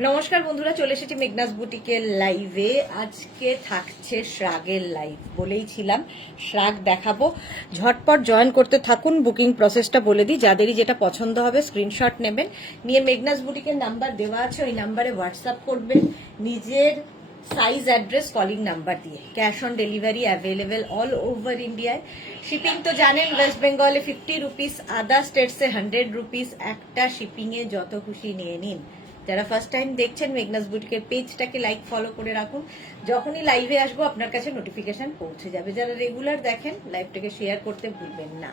নমস্কার বন্ধুরা, চলে এসেছি মেঘনাস বুটিকের লাইভে। আজকে থাকছে শ্রাগের লাইভ, বলেই ছিলাম শ্রাগ দেখাবো। ঝটপট জয়েন করতে থাকুন। বুকিং প্রসেসটা বলে দিই, যাদেরই যেটা পছন্দ হবে স্ক্রিনশট নেবেন, নিয়ে মেঘনাস বুটিকের নাম্বার দেওয়া আছে, ওই নাম্বারে হোয়াটসঅ্যাপ করবেন নিজের সাইজ, অ্যাড্রেস, কলিং নাম্বার দিয়ে। Cash on delivery available all over ইন্ডিয়ায়। শিপিং তো জানেন, ওয়েস্ট বেঙ্গলে 50 রুপিস, আদার স্টেটসে 100 রুপিস। একটা শিপিংয়ে যত খুশি নিয়ে নিন। যারা ফার্স্ট টাইম দেখছেন মেঘনাস বুটিকের পেজটাকে লাইক ফলো করে রাখুন, যখনই লাইভে আসবো আপনার কাছে নোটিফিকেশন পৌঁছে যাবে। যারা রেগুলার দেখেন লাইভটাকে শেয়ার করতে ভুলবেন না,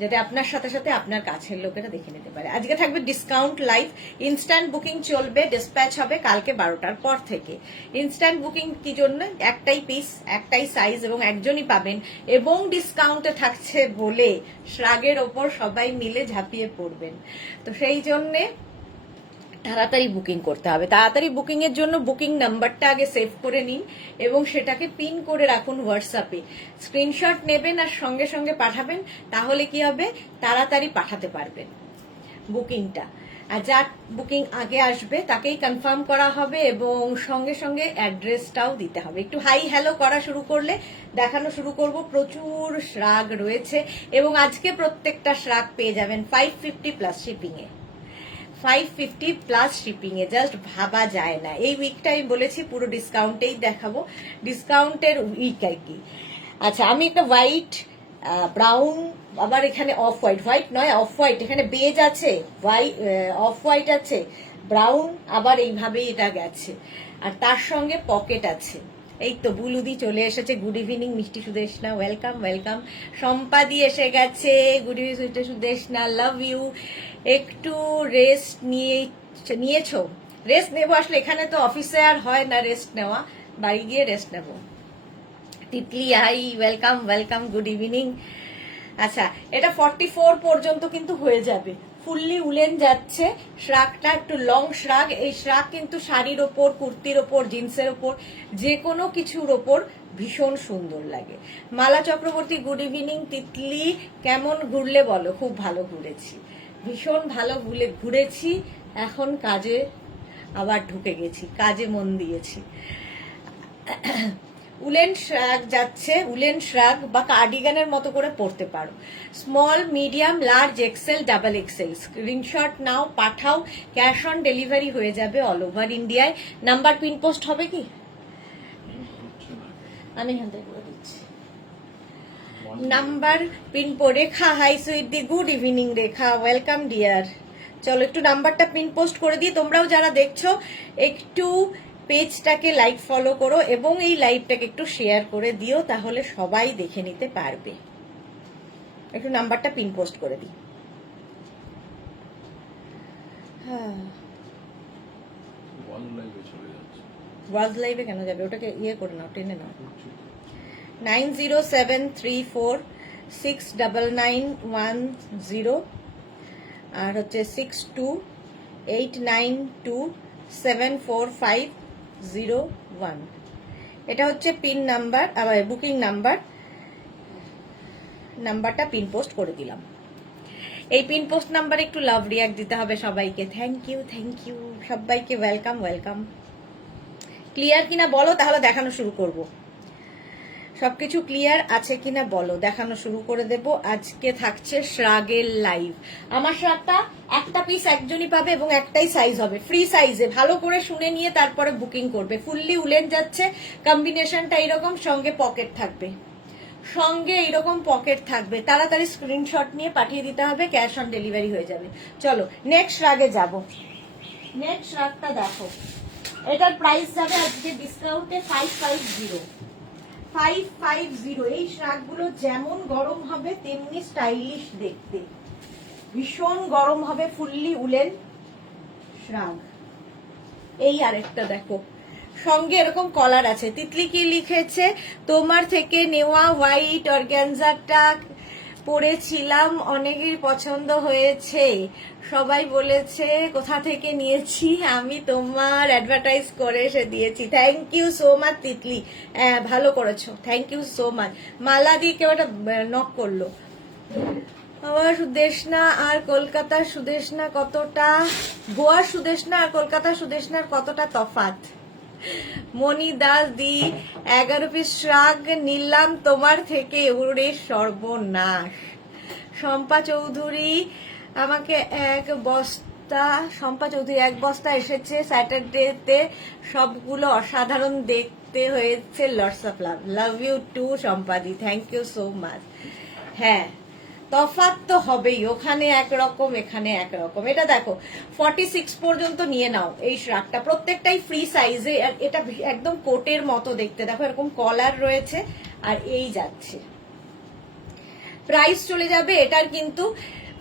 যাতে আপনার সাথে সাথে আপনার কাছের লোকেরা দেখে নিতে পারে। আজকে থাকবে ডিসকাউন্ট লাইভ, ইনস্ট্যান্ট বুকিং চলবে, ডিসপ্যাচ হবে কালকে 12টার পর থেকে। ইনস্ট্যান্ট বুকিং কি জন্য? একটাই পিস, একটাই সাইজ এবং একজনই পাবেন, এবং ডিসকাউন্টে থাকছে বলে শ্রাগের ওপর সবাই মিলে ঝাঁপিয়ে পড়বেন। তো সেই জন্যে তাড়াতাড়ি বুকিং করতে হবে। তাড়াতাড়ি বুকিং এর জন্য বুকিং নাম্বারটা আগে সেভ করে নিন এবং সেটাকে পিন করে রাখুন হোয়াটসঅ্যাপে। স্ক্রিনশট নেবেন আর সঙ্গে সঙ্গে পাঠাবেন, তাহলে কি হবে, তাড়াতাড়ি পাঠাতে পারবেন বুকিংটা। আর যার বুকিং আগে আসবে তাকেই কনফার্ম করা হবে এবং সঙ্গে সঙ্গে অ্যাড্রেসটাও দিতে হবে। একটু হাই হ্যালো করা শুরু করলে দেখানো শুরু করব। প্রচুর শ্রাগ রয়েছে এবং আজকে প্রত্যেকটা শ্রাগ পেয়ে যাবেন 550 প্লাস শিপিংয়ে। 550 প্লাস শিপিং এ, জাস্ট ভাবা যায় না। এই উইকটা আমি বলেছি পুরো ডিসকাউন্টেই দেখাবো, ডিসকাউন্টের উইক আর কি। আচ্ছা, আমি একটা হোয়াইট, ব্রাউন, আবার এখানে অফ হোয়াইট, হোয়াইট নয় অফ হোয়াইট, এখানে বেজ আছে, অফ হোয়াইট আছে, ব্রাউন, আবার এইভাবেই এটা গেছে, আর তার সঙ্গে পকেট আছে। এই তো বুলুদি চলে এসেছে। গুড ইভিনিং মিষ্টি সুদেশনা, ওয়েলকাম ওয়েলকাম। সম্পাদি এসে গেছে, good evening Sudeshna, love you. একটু রেস্ট নিয়েছো? রেস্ট নেবো, আসলে এখানে তো অফিসে আর হয় না রেস্ট নেওয়া, বাড়ি গিয়ে রেস্ট নেবো। Titli hi, welcome welcome, good evening. আচ্ছা, এটা 44 পর্যন্ত কিন্তু হয়ে যাবে। ফুললি উলেন যাচ্ছে শ্রাগটা, একটু লং শ্রাগ। এই শ্রাগ কিন্তু শাড়ির ওপর, কুর্তির ওপর, জিন্সের ওপর, যে কোনো কিছুর ওপর ভীষণ সুন্দর লাগে। মালা চক্রবর্তী, গুড ইভিনিং। তিতলি, কেমন ঘুরলে বলো? খুব ভালো ঘুরেছি, ভীষণ ভালো ঘুরেছি। এখন কাজে আবার ঢুকে গেছি, কাজে মন দিয়েছি। উলেন শ্রাগ যাচ্ছে, উলেন শ্রাগ বা কার্ডিগানের মতো করে পরতে পারো। Small, medium, large, XL, double XL. Screenshot নাও, পাঠাও, ক্যাশ অন ডেলিভারি হয়ে যাবে অল ওভার ইন্ডিয়ায়। নাম্বার পিন পোস্ট হবে কি? আমি এখান থেকে করে দিচ্ছি নাম্বার পিন পো। রেখা হাই সুইট দি, গুড ইভিনিং রেখা, ওয়েলকাম ডিয়ার। চলো একটু নাম্বারটা পিন পোস্ট করে দিই। তোমরাও যারা দেখছো একটু পেজটাকে লাইক ফলো করো এবং এই লাইভটাকে একটু শেয়ার করে দিও, তাহলে সবাই দেখে নিতে পারবে। একটু নাম্বারটা পিন পোস্ট করে দিই। ওয়াজ লাইভে কেন যাবে? ওটাকে ইয়ে করে নাও, টেনে নাও। 9073469910 আর হচ্ছে 6289274501। এটা হচ্ছে পিন নাম্বার, আবার বুকিং নাম্বার। নাম্বারটা পিন পোস্ট করে দিলাম। এই পিন পোস্ট নাম্বারে একটু লাভ রিয়াক্ট দিতে হবে সবাইকে। থ্যাংক ইউ সবাইকে, ওয়েলকাম ওয়েলকাম। ক্লিয়ার কিনা বলো, তাহলে দেখানো শুরু করব। সবকিছু ক্লিয়ার আছে কিনা বলো, দেখানো শুরু করে দেব। আজকে থাকছে শ্রাগের লাইভ। আমার শ্রাগটা একটা পিস একজনই পাবে এবং একটাই সাইজ হবে, ফ্রি সাইজে। ভালো করে শুনে নিয়ে তারপরে বুকিং করবে। ফুললি উলেন যাচ্ছে, কম্বিনেশনটা এইরকম, সঙ্গে পকেট থাকবে, সঙ্গে এইরকম পকেট থাকবে। তাড়াতাড়ি স্ক্রিনশট নিয়ে পাঠিয়ে দিতে হবে, ক্যাশ অন ডেলিভারি হয়ে যাবে। চলো নেক্সট শ্রাগে যাব। নেক্সট শ্রাগটা দেখো, এটার প্রাইস যাবে আজকে ডিসকাউন্টে 550। 550। এই শ্রাগগুলো যেমন গরম হবে তেমনি স্টাইলিশ দেখতে, ভীষণ গরম হবে। Fully woollen শ্রাগ। এই আরেকটা দেখো, সঙ্গে এরকম কলার আছে। তিতলি কি লিখেছে? তোমার থেকে নেওয়া হোয়াইট অর্গানজাটা পরেছিলাম, অনেকেরই পছন্দ হয়েছে, সবাই বলেছে কোথা থেকে নিয়েছি, আমি তোমার অ্যাডভার্টাইজ করে এসে দিয়েছি। Thank you so much Titli, ভালো করেছো, থ্যাংক ইউ সো মাচ। মালা দিয়ে কেউ একটা নক করলো। আমার সুদেশনা আর কলকাতার সুদেশনা কতটা, গোয়ার সুদেশনা আর কলকাতার সুদেশনার কতটা তফাৎ? মণি দাস দি 11 পিস শাক নিলাম তোমার থেকে, ওরে সর্বনাশ। শম্পা চৌধুরী আমাকে শম্পা চৌধুরী এক বস্তা এসেছে স্যাটারডেতে, সবগুলো অসাধারণ দেখতে হয়েছে, lots of love. Love you to শম্পাদি, থ্যাংক ইউ সো মাচ। হ্যাঁ, তফাৎ তো হবেই, ওখানে একরকম এখানে একরকম। এটা দেখো 46 পর্যন্ত নিয়ে নাও এই শ্রাগটা, প্রত্যেকটাই ফ্রি সাইজে। এটা একদম কোটের মতো দেখতে, দেখো এরকম কলার রয়েছে আর এই যাচ্ছে। প্রাইস চলে যাবে এটার কিন্তু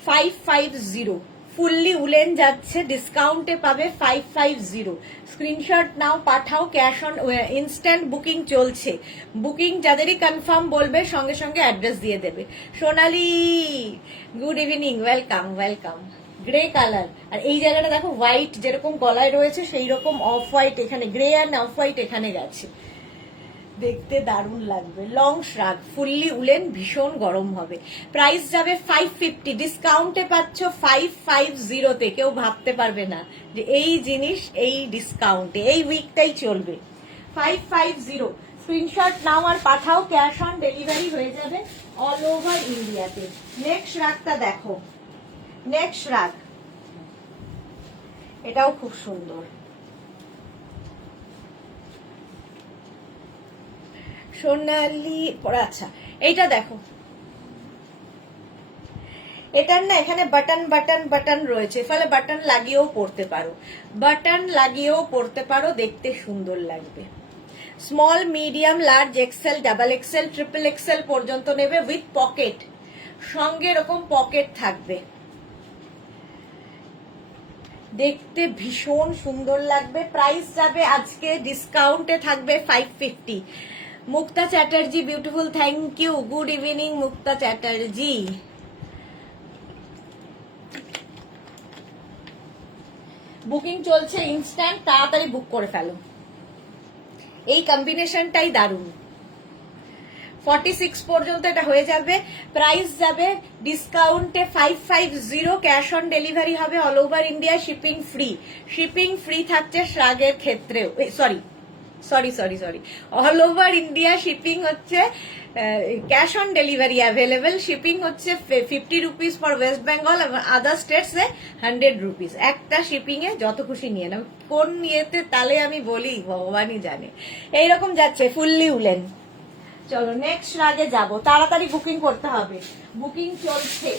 550, ফুললি উলেন যাচ্ছে, ডিসকাউন্টে পাবে 550। স্ক্রিনশট নাও, পাঠাও, ক্যাশ অন ইনস্ট্যান্ট বুকিং চলছে। বুকিং যাদেরই কনফার্ম বলবে সঙ্গে সঙ্গে অ্যাড্রেস দিয়ে দেবে। Sonali good evening, welcome welcome. Grey colour, আর এই জায়গাটা দেখো হোয়াইট যেরকম গলায় রয়েছে সেই রকম অফ হোয়াইট এখানে, গ্রে অ্যান্ড অফ হোয়াইট এখানে গেছে, দেখতে দারুণ লাগবে। লং শ্রাগ, ফুললি উলেন, ভীষণ গরম হবে। প্রাইস যাবে 550, ডিসকাউন্টে পাচ্ছ 550-তে। কেউ ভাবতে পারবে না যে এই জিনিস এই ডিসকাউন্টে এই উইকটাই চলবে। 550, স্ক্রিনশট নাও আর পাঠাও, ক্যাশ অন ডেলিভারি হয়ে যাবে অল ওভার ইন্ডিয়াতে। নেক্সট শ্রাগটা দেখো, নেক্সট শ্রাগ, এটাও খুব সুন্দর। সোনালি, আচ্ছা এইটা দেখো, এটার না এখানে বাটন বাটন বাটন রয়েছে, ফলে বাটন লাগিয়েও পড়তে পারো, বাটন লাগিয়েও পড়তে পারো, দেখতে সুন্দর লাগবে। Small, medium, large, XL, double XL, triple XL পর্যন্ত নেবে, উইথ পকেট, সঙ্গে এরকম পকেট থাকবে, দেখতে ভীষণ সুন্দর লাগবে। প্রাইস যাবে আজকে ডিসকাউন্টে থাকবে 550। Mukta Chatterjee beautiful, thank you, good evening Mukta Chatterjee. Booking চলছে ইনস্ট্যান্ট, তাড়াতাড়ি বুক করে ফেলো, এই কম্বিনেশনটাই দারুণ। 46 পর্যন্ত এটা হয়ে যাবে। প্রাইস যাবে ডিসকাউন্টে 550, ক্যাশ অন ডেলিভারি হবে all over India, shipping free. Shipping free থাকছে শ্রাগের ক্ষেত্রেও, sorry all over India shipping হচ্ছে, cash on delivery available, shipping হচ্ছে 50 rupees for West Bengal, other states এ 100 রুপিস। একটা শিপিং এ যত খুশি নিয়ে নাও, কোন নিয়েতে তাহলে আমি বলি ভগবানই জানে। এইরকম যাচ্ছে ফুললি উলেন। চলো নেক্সট শ্রাগে যাব, তাড়াতাড়ি বুকিং করতে হবে, বুকিং চলছে।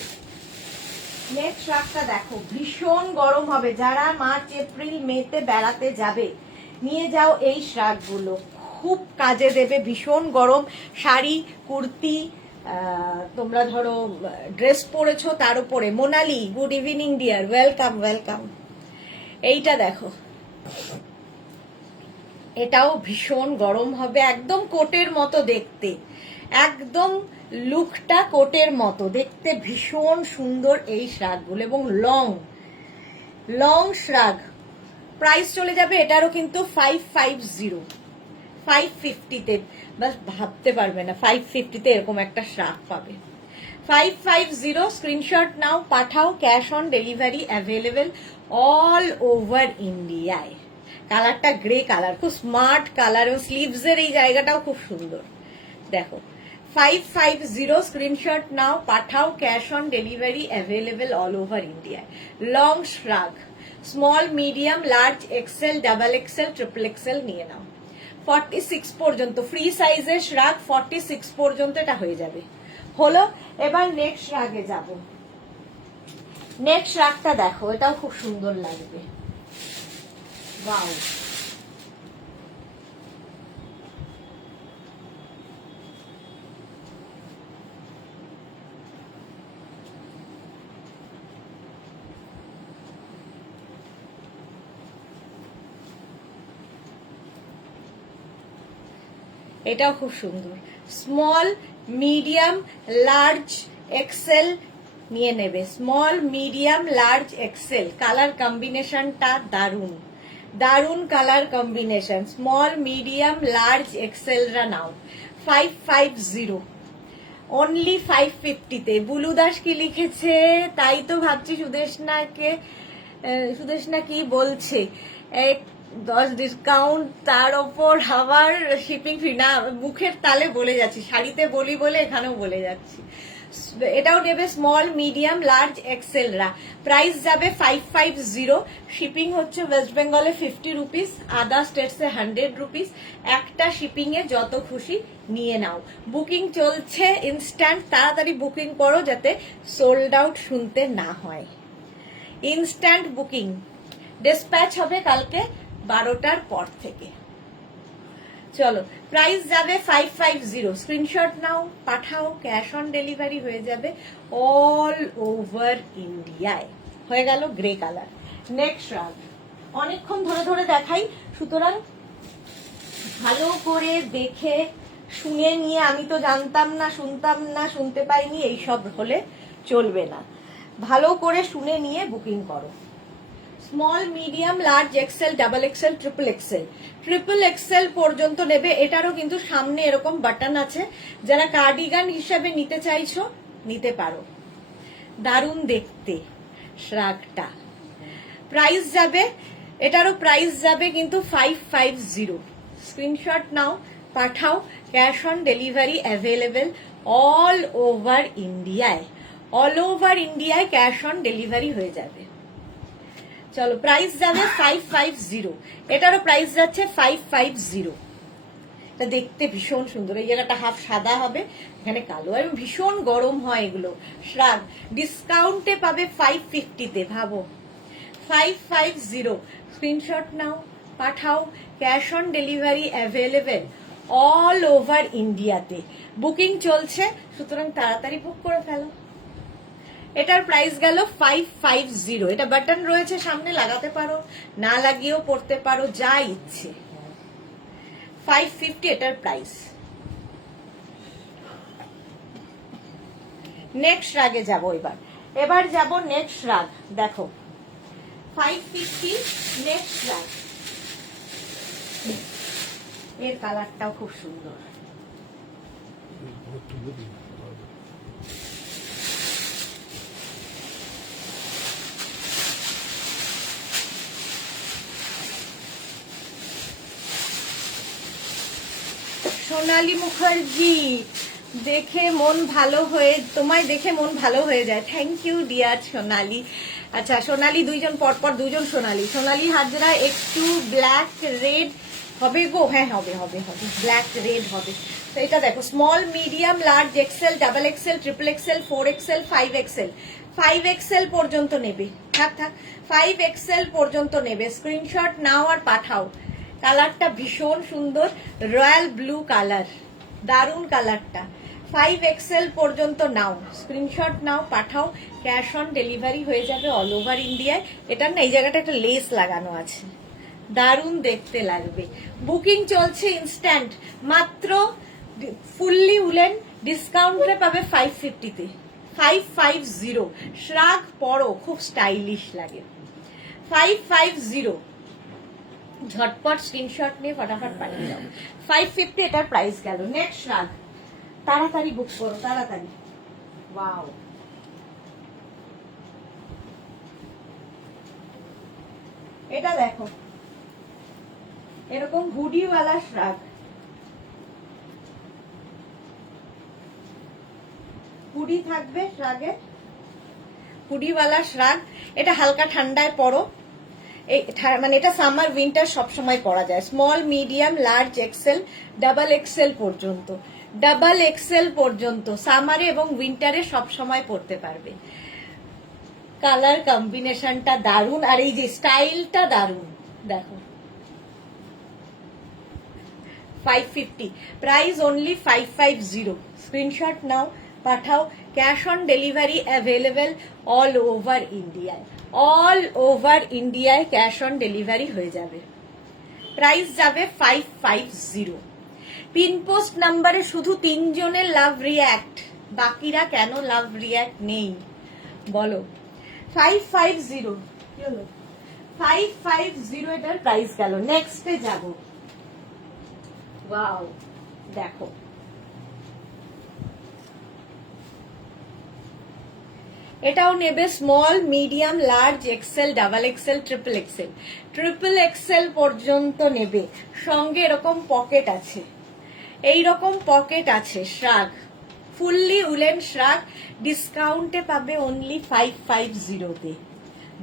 নেক্সট শ্রাগটা দেখো, ভীষণ গরম হবে, যারা মার্চ এপ্রিল মেতে বেড়াতে যাবে নিয়ে যাও এই শ্রাগগুলো, খুব কাজে দেবে, ভীষণ গরম। শাড়ি, কুর্তি, তোমরা ধরো ড্রেস পরেছো তার উপরে। Monali, good evening deer, welcome welcome. এইটা দেখো, এটাও ভীষণ গরম হবে, একদম কোটের মতো দেখতে, একদম লুকটা কোটের মতো দেখতে, ভীষণ সুন্দর এই শ্রাগগুলো, এবং লং লং শ্রাগ। প্রাইস চলে যাবে এটারও কিন্তু 550, 550-তে, বাস ভাবতে পারবে না 550-তে এরকম একটা শ্রাগ পাবে। 550, স্ক্রিনশট নাও, পাঠাও, cash on delivery available all over ইন্ডিয়ায়। কালারটা গ্রে কালার, খুব স্মার্ট কালার, এবং স্লিভস এর এই জায়গাটাও খুব সুন্দর। দেখো 550, স্ক্রিনশট নাও, পাঠাও, cash on delivery available all over ইন্ডিয়ায়। Long shrug, small, medium, large, XL, double XL, triple XL নিয়ে নাও। 46 পর্যন্ত ফ্রি সাইজের শ্রাগ, 46 পর্যন্ত এটা হয়ে যাবে। হলো, এবার নেক্সট শ্রাগে যাব। নেক্সট শ্রাগটা দেখো, এটাও খুব সুন্দর লাগবে। ওয়াও, এটাও খুব সুন্দর। স্মল, মিডিয়াম, লার্জ, এক্সেল নিয়ে নেবে, small, medium, large, XL. Colour কম্বিনেশনটা দারুণ, দারুণ colour combination. Small, medium, large, এক্সেলরা নাও। 550, অনলি 550-তে। বুলু দাস কি লিখেছে তাই তো ভাবছি, সুদেশনা কি বলছে, 10 ডিসকাউন্ট তার ওপর আবার শিপিং ফ্রি। না, মুখের তালে বলে যাচ্ছি, শাড়িতে বলি বলে এখানেও বলে যাচ্ছি। এটাও নেবে স্মল, মিডিয়াম, লার্জ, এক্সেলরা। প্রাইস যাবে 550। শিপিং হচ্ছে ওয়েস্ট বেঙ্গলে 50 রুপিস, আদার স্টেটসে 100 রুপিস। একটা শিপিং এ যত খুশি নিয়ে নাও। বুকিং চলছে ইনস্ট্যান্ট, তাড়াতাড়ি বুকিং করো যাতে সোল্ড আউট শুনতে না হয়। ইনস্ট্যান্ট বুকিং, ডিসপ্যাচ হবে কালকে 12টার পর থেকে। চলো, প্রাইস যাবে 550। স্ক্রিনশট নাও, পাঠাও, ক্যাশ অন ডেলিভারি হয়ে যাবে অল ওভার ইন্ডিয়ায়। হয়ে গেল গ্রে কালার। নেক্সট রাগ অনেকক্ষণ ধরে ধরে দেখাই, সুতরাং ভালো করে দেখে শুনে নিয়ে, আমি তো জানতাম না, শুনতাম না, শুনতে পাইনি, এইসব হলে চলবে না। ভালো করে শুনে নিয়ে বুকিং করো। Small, medium, large, XL, double XL, triple XL. Triple XL পর্যন্ত নেবে। এটারও কিন্তু সামনে এরকম বাটন আছে, যারা কার্ডিগান হিসাবে নিতে চাইছো নিতে পারো। দারুণ দেখতে শ্রাগটা। প্রাইস যাবে, এটারও প্রাইস যাবে কিন্তু 550। স্ক্রিনশট নাও, পাঠাও, cash on delivery available all over ইন্ডিয়ায়। অল ওভার ইন্ডিয়ায় ক্যাশ অন ডেলিভারি হয়ে যাবে। চলো, প্রাইস যাবে 550। এটারও প্রাইস যাচ্ছে 550। এটা দেখতে ভীষণ সুন্দর। এই জায়গাটা হাফ সাদা হবে, এখানে কালো, আর ভীষণ গরম হয় এগুলো। শ্রাগ ডিসকাউন্টে পাবে 550-তে। ভাবো, 550। স্ক্রিনশট নাও, পাঠাও, cash on delivery available all over ইন্ডিয়াতে। বুকিং চলছে, সুতরাং তাড়াতাড়ি বুক করে ফেলো। এটার প্রাইস গেল 550। এটা বাটন রয়েছে সামনে, লাগাতে পারো, না লাগিয়েও পড়তে পারো, যা ইচ্ছে। 550 এটার প্রাইস। নেক্সট রাগে যাব এবার যাব নেক্সট রাগ। দেখো 550 নেক্সট রাগ। এর কালারটাও খুব সুন্দর। সোনালী মুখার্জি, দেখে মন ভালো হয়ে, তোমায় দেখে মন ভালো হয়ে যায়। থ্যাংক ইউ ডিয়ার সোনালী। আচ্ছা, সোনালী দুইজন পরপর, দুজন সোনালী। সোনালী হাজরা, একটু ব্ল্যাক রেড হবে গো? হ্যাঁ, হবে হবে হবে, ব্ল্যাক রেড হবে। তো এটা দেখো, small, medium, large, XL, double XL, triple XL, 4 XL, 5 XL. 5 XL পর্যন্ত নেবে। থাক 5 এক্সেল পর্যন্ত নেবে। স্ক্রিনশট নাও আর পাঠাও। কালারটা ভীষণ সুন্দর, রয়্যাল ব্লু কালার, দারুণ কালারটা। 5 এক্সেল পর্যন্ত নাও, স্ক্রিনশট নাও, পাঠাও, ক্যাশ অন ডেলিভারি হয়ে যাবে অল ওভার ইন্ডিয়ায়। এটার না এই জায়গাটা একটা লেস লাগানো আছে, দারুণ দেখতে লাগবে। বুকিং চলছে ইনস্ট্যান্ট, মাত্র ফুললি উলেন, ডিসকাউন্টে পাবে 550-তে। 550। শ্রাগ পরো, খুব স্টাইলিশ লাগে। 550। ঝটপট স্ক্রিনশট নিয়ে ফটাফট পাঠিয়ে দাও। 550 এটার প্রাইস গেল। নেক্সট রাগ, তাড়াতাড়ি বুক করো, তাড়াতাড়ি। ওয়াও, এটা দেখো, এরকম হুডিওয়ালা শ্রাগ। হুডি থাকবে শ্রাগে, হুডিওয়ালা শ্রাগ। এটা হালকা ঠান্ডায় পরো, মানে এটা সামার উইন্টার সবসময় পরা যায়। Small, medium, large, XL, double XL পর্যন্ত। ডাবল এক্সেল পর্যন্ত সামারে এবং উইন্টারে সবসময় পরতে পারবে। কালার কম্বিনেশনটা দারুণ, আর এই যে স্টাইলটা দারুণ। দেখো 550, প্রাইস অনলি 550। স্ক্রিনশট নাও, পাঠাও, cash on delivery available all over ইন্ডিয়ায়। অল ওভার ইন্ডিয়ায় ক্যাশ অন ডেলিভারি হয়ে যাবে। প্রাইস যাবে 550। পিনপোস্ট নাম্বারে শুধু 3 জনের লাভ রিয়্যাক্ট, বাকিরা কেন লাভ রিয়্যাক্ট নেই বলো? 550 কি হলো? 550 এটার প্রাইস গেল। নেক্সটে যাব। ওয়াও, দেখো এটাও নেবে small, medium, large, XL, double XL, triple XL পর্যন্ত নেবে। সঙ্গে এরকম পকেট আছে, এই রকম পকেট আছে। শ্রাগ, ফুললি উলেন শ্রাগ, ডিসকাউন্টে পাবে অনলি 550-তে।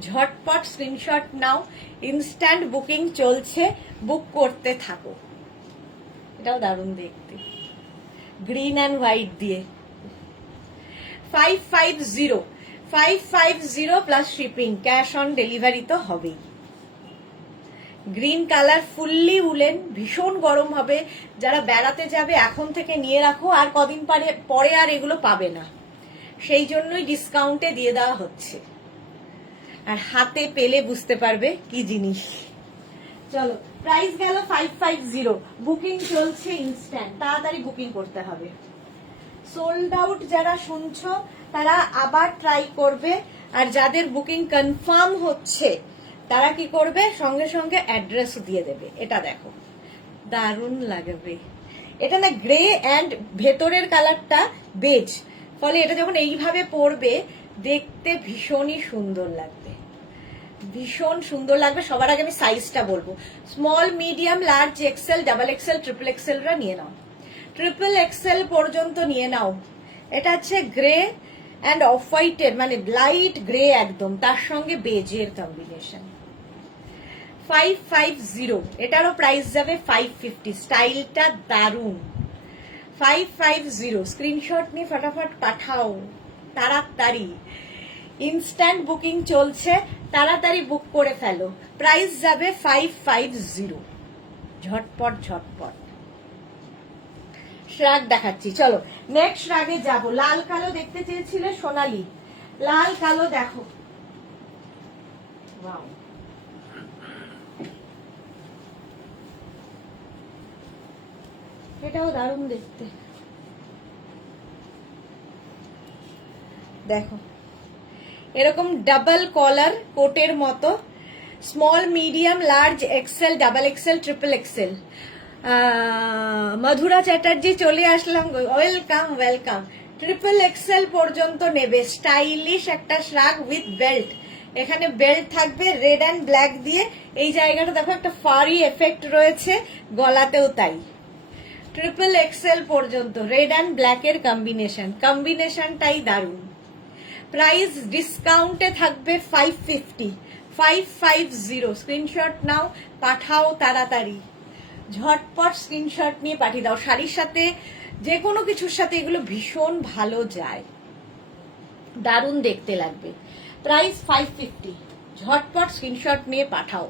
ঝটপট স্ক্রিনশট নাও, ইনস্ট্যান্ট বুকিং চলছে, বুক করতে থাকো। এটাও দারুণ দেখতে, গ্রিন অ্যান্ড হোয়াইট দিয়ে। 550 plus shipping, cash on delivery তো হবেই। গ্রিন কালার, ফুললি উলেন, ভীষণ গরম হবে। যারা বেড়াতে যাবে এখন থেকে নিয়ে রাখো, আর কদিন পরে আর এগুলো পাবে না, সেই জন্যই ডিসকাউন্টে দিয়ে দেওয়া হচ্ছে। আর হাতে পেলে বুঝতে পারবে কি জিনিস। চলো, প্রাইস গেল 550, বুকিং চলছে ইনস্ট্যান্ট, তাড়াতাড়ি বুকিং করতে হবে। সোল্ড আউট যারা শুনছো তারা আবার ট্রাই করবে, আর যাদের বুকিং কনফার্ম হচ্ছে তারা কি করবে, সঙ্গে সঙ্গে অ্যাড্রেস দিয়ে দেবে। এটা দেখো, দারুণ লাগবে। এটা না গ্রে অ্যান্ড ভেতরের কালারটা বেজ, ফলে এটা যখন এইভাবে পরবে দেখতে ভীষণই সুন্দর লাগবে, ভীষণ সুন্দর লাগবে। সবার আগে আমি সাইজটা বলবো, small, medium, large, XL, double XL, triple এক্সেলরা নিয়ে নাও, ট্রিপল এক্সেল পর্যন্ত নিয়ে নাও। এটা হচ্ছে গ্রে অ্যান্ড অফ হোয়াইটের, মানে লাইট গ্রে একদম, তার সঙ্গে বেজের কম্বিনেশন। 550, এটারও প্রাইস যাবে 550, স্টাইলটা দারুণ। 550, স্ক্রিনশট নিয়ে ফটাফট পাঠাও তাড়াতাড়ি, ইনস্ট্যান্ট বুকিং চলছে, তাড়াতাড়ি বুক করে ফেলো। প্রাইস যাবে 550, ঝটপট ঝটপট। শ্রাগ দেখাচ্ছি, চলো নেক্সট শ্রাগে যাবো। লাল কালো দেখতে চেয়েছিলে সোনালি, লাল কালো দেখো, ওয়াও, এটাও দারুণ দেখতে। দেখো এরকম ডাবল কলার কোটের মতো, small, medium, large, XL, double XL, triple XL. Madhura Chatterjee চলে আসলাম, ওয়েলকাম ওয়েলকাম। ট্রিপল এক্সেল পর্যন্ত নেবে, স্টাইলিশ একটা শ্রাগ উইথ বেল্ট। এখানে বেল্ট থাকবে রেড অ্যান্ড ব্ল্যাক দিয়ে, এই জায়গাটা দেখো একটা ফারি এফেক্ট রয়েছে, গলাতেও তাই। ট্রিপল এক্সেল পর্যন্ত রেড অ্যান্ড ব্ল্যাকের কম্বিনেশনটাই দারুণ। প্রাইস ডিসকাউন্টে থাকবে 550, স্ক্রিনশট নাও, পাঠাও তাড়াতাড়ি, ঝটপট স্ক্রিনশট নিয়ে পাঠিয়ে দাও। শাড়ির সাথে যে কোনো কিছুর সাথে এগুলো ভীষণ ভালো যায়, দারুণ দেখতে লাগবে। প্রাইস 550, ঝটপট স্ক্রিনশট নিয়ে পাঠাও।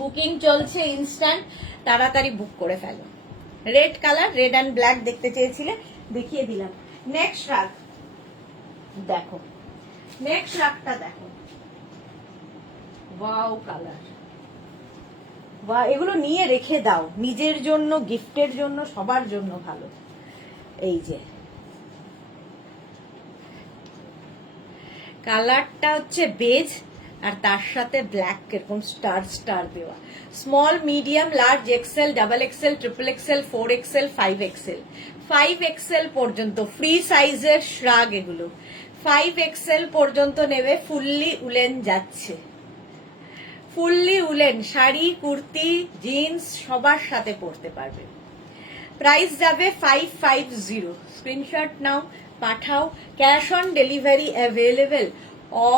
বুকিং চলছে ইনস্ট্যান্ট, তাড়াতাড়ি বুক করে ফেলো। Red colour, red and black দেখতে চেয়েছিলে, দেখিয়ে দিলাম। নেক্সট রাগ দেখো, নেক্সট রাগটা দেখো, ওয়াও কালার, ওয়া, এগুলো নিয়ে রেখে দাও নিজের জন্য, গিফটের জন্য, সবার জন্য ভালো। এই যে কালারটা হচ্ছে বেজ, আর তার সাথে ব্ল্যাক এরকম স্টার স্টার দেওয়া। Small, medium, large, XL, double XL, triple XL, 4 XL, 5 XL. 5 XL পর্যন্ত ফ্রি সাইজের শ্রাগ এগুলো, 5 এক্সেল পর্যন্ত নেবে। ফুললি উলেন যাচ্ছে, fully woollen, sari, kurti, jeans সবার সাথে পরতে পারবে। প্রাইস যাবে 550, স্ক্রিনশট নাও, পাঠাও। Cash on delivery available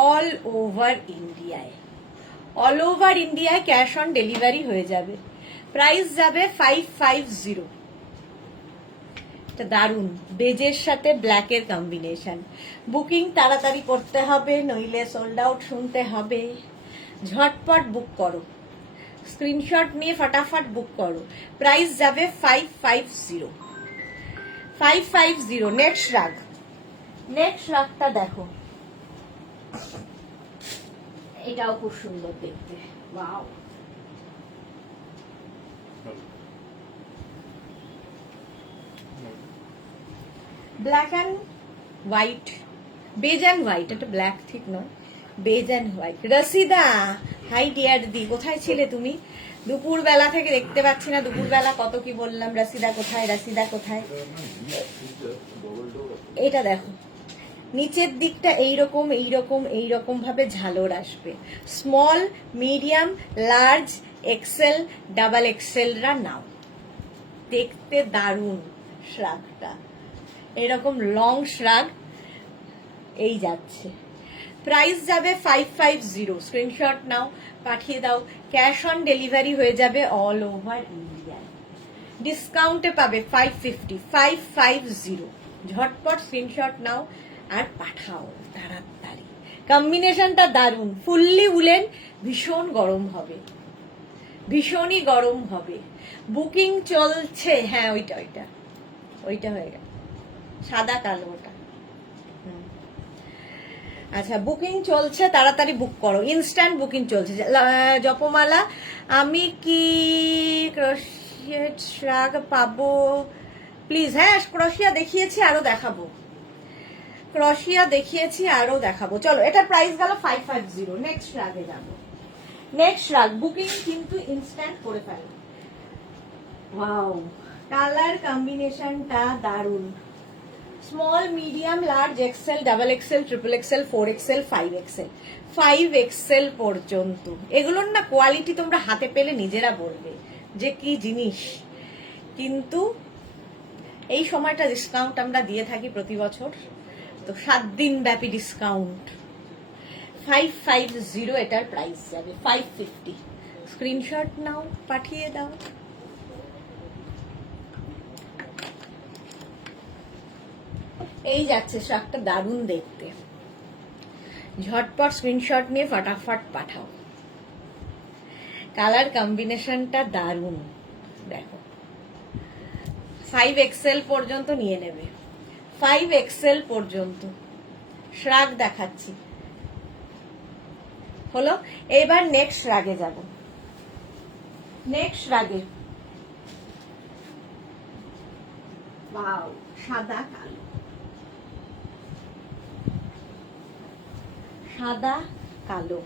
all over ইন্ডিয়ায়, অল ওভার ইন্ডিয়ায় ক্যাশ অন ডেলিভারি হয়ে যাবে। প্রাইস যাবে 550, এটা দারুণ, বেজের সাথে ব্ল্যাকের কম্বিনেশন। বুকিং তাড়াতাড়ি করতে হবে, নইলে সোল্ড আউট শুনতে হবে। ঝটপট বুক করো, স্ক্রিনশট নিয়ে ফটাফট বুক করো। প্রাইস যাবে 550, 550। নেক্সট রাগ, নেক্সট রাগটা দেখো, এটাও খুব সুন্দর দেখতে, wow. Black and white, beige and white, এটা ব্ল্যাক ঠিক নয়, beige and white. Rashida, hi dear দি, কোথায় ছিলে তুমি? দুপুর বেলা থেকে দেখতে পাচ্ছি না, দুপুর বেলা কত কি বললাম। রসিদা কোথায়, রসিদা কোথায়? এটা দেখো, নিচের দিকটা এইরকম এইরকম এইরকম ভাবে ঝালর আসবে। Small, medium, large, XL, double এক্সেলরা নাও, দেখতে দারুণ শ্রাগটা। এরকম লং শ্রাগ এই যাচ্ছে। প্রাইস যাবে 550, স্ক্রিনশট নাও, পাঠিয়ে দাও। ক্যাশ অন ডেলিভারি হয়ে যাবে অল ওভার ইন্ডিয়া। ডিসকাউন্টে পাবে 550, ঝটপট স্ক্রিনশট নাও আর পাঠাও তাড়াতাড়ি। কম্বিনেশনটা দারুণ, ফুললি উলেন, ভীষণ গরম হবে, ভীষণই গরম হবে। বুকিং চলছে, হ্যাঁ ওইটা ওইটা ওইটা হয়ে গেল, সাদা কালো ওটা। আচ্ছা, বুকিং চলছে, তাড়াতাড়ি বুক করো, ইনস্ট্যান্ট বুকিং চলছে। জপমালা, আমি কি ক্রোশিয়েট শ্রাগ পাবো প্লিজ? হ্যাঁ, ক্রোশিয়া দেখিয়েছি, আরো দেখাবো, ক্রোশিয়া দেখিয়েছি, আরো দেখাবো। চলো, এটার প্রাইস গেল 550। নেক্সট শ্রাগে যাবো। নেক্সট শ্রাগ বুকিং কিন্তু ইনস্ট্যান্ট করে ফেলো। ওয়াও, কালার কম্বিনেশনটা দারুণ। Small, medium, large, XL, double XL, triple XL, 4XL, 5XL, 5XL পর্যন্ত। এগুলোর না কোয়ালিটি তোমরা হাতে পেলে নিজেরা বলবে যে কি জিনিস। কিন্তু এই সময়টা ডিসকাউন্ট আমরা দিয়ে থাকি প্রতি বছর, তো 7 দিন ব্যাপী ডিসকাউন্ট। 550 এটার প্রাইস যাবে, 550। স্ক্রিনশট নাও, পাঠিয়ে দাও। এই যাচ্ছে শাকটা, দারুণ দেখতে। ঝটপট স্ক্রিনশট নিয়ে ফটাফট পাঠাও। কালার কম্বিনেশনটা দারুণ, দেখো। 5XL পর্যন্ত নিয়ে নেবে, 5XL পর্যন্ত শ্রাগ দেখাচ্ছি। হলো, এবার নেক্সট শ্রাগে যাব। নেক্সট শ্রাগে ওয়াও, সাদা কালো, সাদা কালো।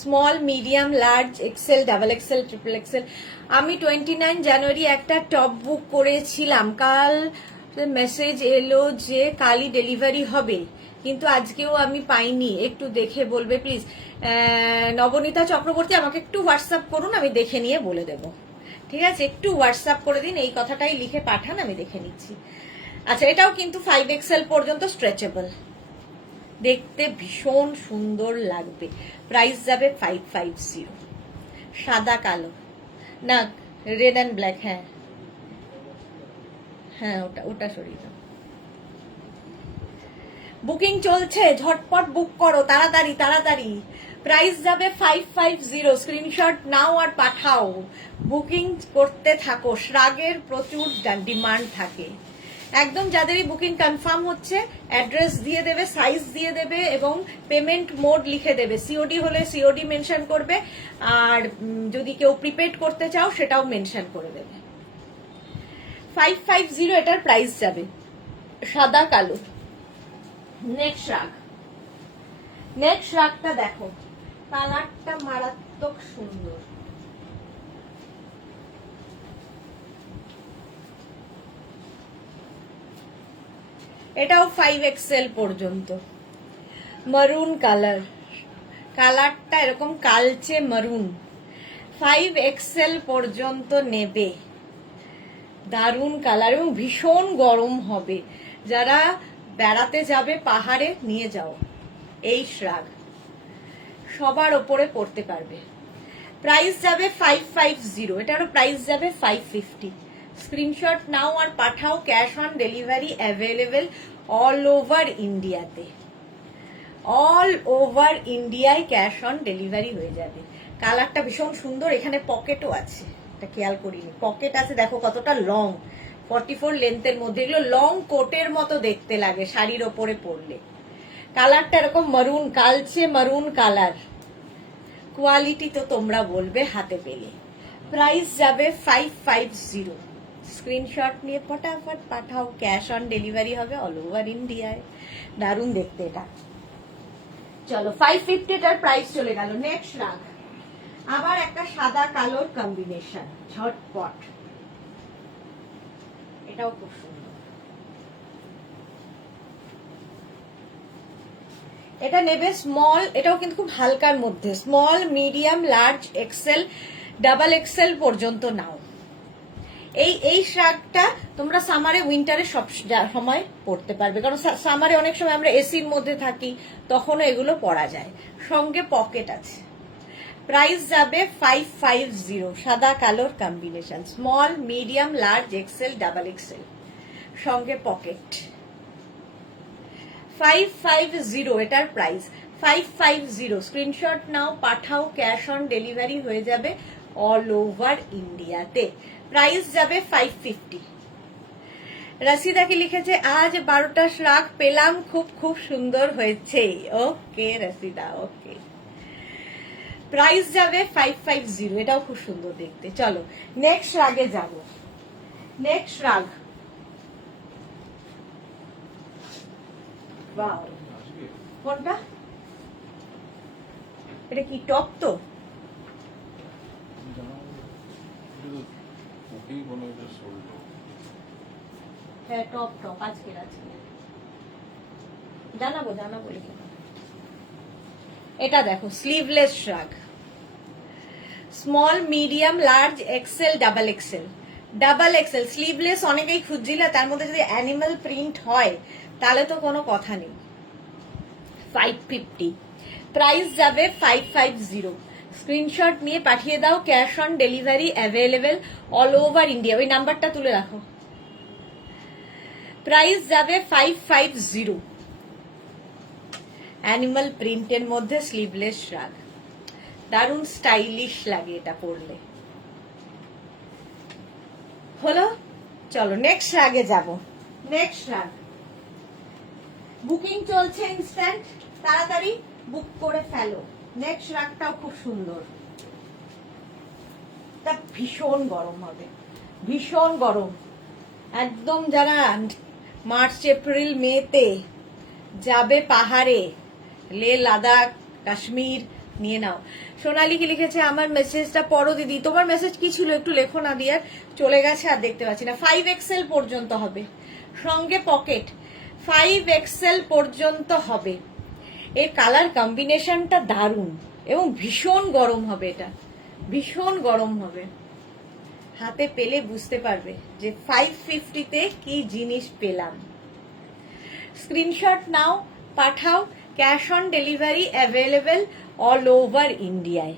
Small, medium, large, XL, double XL, triple XL. আমি 29 জানুয়ারি একটা টপ বুক করেছিলাম, কাল মেসেজ এলো যে কালই ডেলিভারি হবে, কিন্তু আজকেও আমি পাইনি, একটু দেখে বলবে প্লিজ। নবনীতা চক্রবর্তী, আমাকে একটু হোয়াটসঅ্যাপ করুন, আমি দেখে নিয়ে বলে দেব, ঠিক আছে? একটু হোয়াটসঅ্যাপ করে দিন, এই কথাটাই লিখে পাঠান, আমি দেখে নিচ্ছি। আচ্ছা, এটাও কিন্তু 5XL পর্যন্ত স্ট্রেচেবল, দেখতে ভীষণ সুন্দর লাগবে। প্রাইস যাবে 550। সাদা কালো না, রেড অ্যান্ড ব্ল্যাক, হ্যাঁ হ্যাঁ, ওটা ওটা সরিয়ে দাও। বুকিং চলছে, ঝটপট বুক করো, তাড়াতাড়ি তাড়াতাড়ি। প্রাইস যাবে 550, স্ক্রিনশট নাও আর পাঠাও, বুকিং করতে থাকো। শ্রাগের প্রচুর ডিমান্ড থাকে। একদম যাদেরই বুকিং কনফার্ম হচ্ছে, অ্যাড্রেস দিয়ে দেবে, সাইজ দিয়ে দেবে এবং পেমেন্ট মোড লিখে দেবে। সিওডি হলে সিওডি মেনশন করবে, আর যদি কেউ প্রিপেড করতে চাও সেটাও মেনশন করে দেবে। 550 এটার প্রাইস যাবে, সাদা কালো। নেক্সট শ্রাগ, নেক্সট শ্রাগটা দেখো, কালারটা মারাত্মক সুন্দর। এটাও 5XL পর্যন্ত, মারুন কালার, কালারটা এরকম কালচে মারুন। 5XL পর্যন্ত নেবে, দারুন কালার এবং ভীষণ গরম হবে। যারা বেড়াতে যাবে পাহাড়ে, নিয়ে যাও এই শ্রাগ, সবার ওপরে পড়তে পারবে। প্রাইস যাবে 550, এটারও প্রাইস যাবে 550। স্ক্রিনশট নাও আর পাঠাও, cash on delivery available all over ইন্ডিয়াতে, অল ওভার ইন্ডিয়ায় ক্যাশ অন ডেলিভারি হয়ে যাবে। কালারটা ভীষণ সুন্দর, এখানে পকেটও আছে, এটা খেয়াল করিনি, পকেট আছে, দেখো কতটা লং, 44 লেন্থের মধ্যে। এগুলো লং কোটের মতো দেখতে লাগে শাড়ির ওপরে পরলে। কালারটা এরকম মারুন, কালচে মারুন কালার, কোয়ালিটি তো তোমরা বলবে হাতে পেলে। প্রাইস যাবে 550, স্ক্রিনশট নিয়ে ফটাফট পাঠাও, ক্যাশ অন ডেলিভারি হবে অল ওভার ইন্ডিয়ায়। দারুণ দেখতে এটা। চলো 550 এটার প্রাইস চলে গেল। নেক্সট রাগ, আবার একটা সাদা কালোর কম্বিনেশন, ঝটপট, এটাও খুব সুন্দর। এটা নেবে স্মল, এটাও কিন্তু খুব হালকার মধ্যে, small, medium, large, XL, double XL পর্যন্ত নাও। এই শ্রাগটা তোমরা সামারে উইন্টারে সব সময় পড়তে পারবে, কারণ সামারে অনেক সময় আমরা এসির মধ্যে থাকি, তখনও এগুলো পরা যায়। সঙ্গে পকেট আছে। প্রাইস যাবে 550, সাদা কালোর combination, small, medium, large, XL, double XL, সঙ্গে পকেট। 550 এটার প্রাইস, 550। স্ক্রিনশট নাও, পাঠাও, ক্যাশ অন ডেলিভারি হয়ে যাবে অল ওভার ইন্ডিয়াতে। প্রাইস যাবে 550। রাশিদা কি লিখেছে, আজ 12টা শ্রাগ পেলাম, খুব খুব সুন্দর হয়েছে। ওকে রাশিদা, ওকে। প্রাইস যাবে 550, এটাও খুব সুন্দর দেখতে। চলো নেক্সট রাগে যাব। নেক্সট রাগ, ওয়াও, কোনটা এটা? কি টপ? তো হ্যাঁ টপ টপ, আজকে জানাবো লিখে। এটা দেখো, sleeveless shrug, small, medium, large, XL, double XL. Double XL sleeveless অনেকেই খুঁজছিলে, তার মধ্যে যদি অ্যানিমাল প্রিন্ট হয় তাহলে তো কোনো কথা নেই। 550, প্রাইস যাবে 550। স্ক্রিনশট নিয়ে পাঠিয়ে দাও, cash on delivery available all over India. ওই নাম্বারটা তুলে রাখো। প্রাইস যাবে 550। অ্যানিমাল প্রিন্টের মধ্যে স্লিভলেস শ্রাগ, দারুণ স্টাইলিশ লাগে এটা পরলে। হলো, চলো নেক্সট রাগে যাব। নেক্সট রাগ, বুকিং চলছে ইনস্ট্যান্ট, তাড়াতাড়ি বুক করে ফেলো। নেক্সট রাগটাও খুব সুন্দর, তা ভীষণ গরম হবে, ভীষণ গরম। একদম যারা মার্চ এপ্রিল মেতে যাবে পাহাড়ে, লে লাদাখ, কাশ্মীর, নিয়ে নাও। সোনালি কি লিখেছে, আমার মেসেজটা পড়ো দিদি। তোমার মেসেজ কি ছিল একটু লেখো না দিয়ার, চলে গেছে আর দেখতে পাচ্ছি না। 5 এক্সেল পর্যন্ত হবে, সঙ্গে পকেট। 5 এক্সেল পর্যন্ত হবে। এর কালার কম্বিনেশনটা দারুণ এবং ভীষণ গরম হবে, এটা ভীষণ গরম হবে। হাতে পেলে বুঝতে পারবে যে 550-তে কি জিনিস পেলাম। স্ক্রিনশট নাও, পাঠাও, cash on delivery available all over ইন্ডিয়ায়।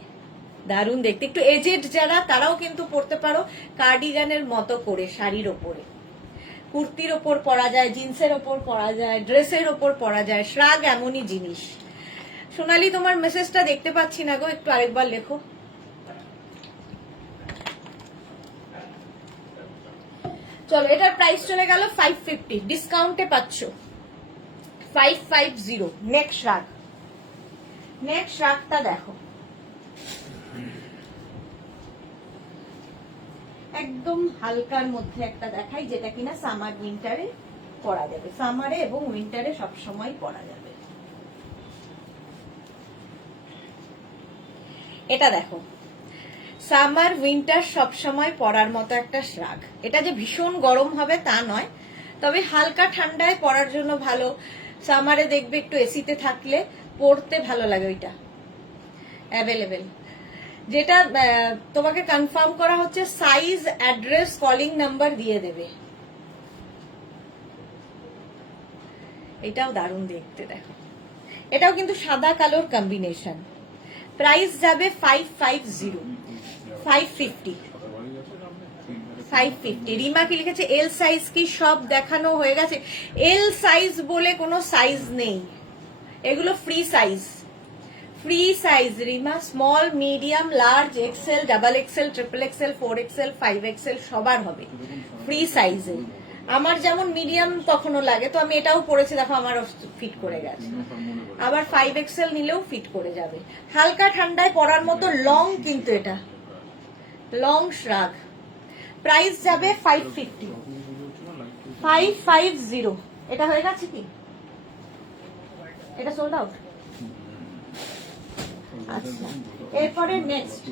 দারুণ দেখতে। একটু এজেড যারা, তারাও কিন্তু পরতে পারো কার্ডিগানের মতো করে, শাড়ির ওপরে, কুর্তির ওপর পরা যায়, জিন্সের ওপর পরা যায়, ড্রেসের ওপর পরা যায়। শ্রাগ এমনই জিনিস। সোনালি তোমার মেসেজটা দেখতে পাচ্ছি না গো, একটু আরেকবার লেখো। চলো এটার প্রাইস চলে গেল 550, ডিসকাউন্টে পাচ্ছ 550। নেক্সট রাগ, নেক্সট রাগটা দেখো, একদম হালকার মধ্যে একটা দেখাই, যেটা কিনা সামার উইন্টারে পরা যাবে, সামারে এবং উইন্টারে সবসময় পরা যাবে। এটা দেখো, সামার উইন্টার সবসময় পরার মতো একটা শ্রাগ। এটা যে ভীষণ গরম হবে তা নয়, তবে হালকা ঠান্ডায় পরার জন্য ভালো। সামারে দেখবে একটু এসিতে থাকলে পরতে ভালো লাগে। ওইটা অ্যাভেলেবেল, যেটা তোমাকে কনফার্ম করা হচ্ছে, সাইজ, অ্যাড্রেস, কলিং নাম্বার দিয়ে দেবে। এটাও দারুণ দেখতে, দেখো। এটাও কিন্তু সাদা কালোর কম্বিনেশন। প্রাইস যাবে 550, 550, 550। রিমা কি লিখেছে, এল সাইজ কি সব দেখানো হয়ে গেছে? এল সাইজ বলে কোনো সাইজ নেই, এগুলো free size, free size Rima. Small, medium, large, XL, double XL, triple XL, 4 XL, 5 XL সবার হবে ফ্রি সাইজে। আমার যেমন মিডিয়াম কখনো লাগে, তো আমি এটাও পরেছি, দেখো আমার ফিট করে গেছে। আবার 5 এক্সেল নিলেও ফিট করে যাবে। হালকা ঠান্ডায় পরার মতো লং, কিন্তু এটা লং শ্রাগ। প্রাইস যাবে 550, 550। এটা হয়ে গেছে কি? এটা সোল্ড আউট। আচ্ছা, এরপরে নেক্সট,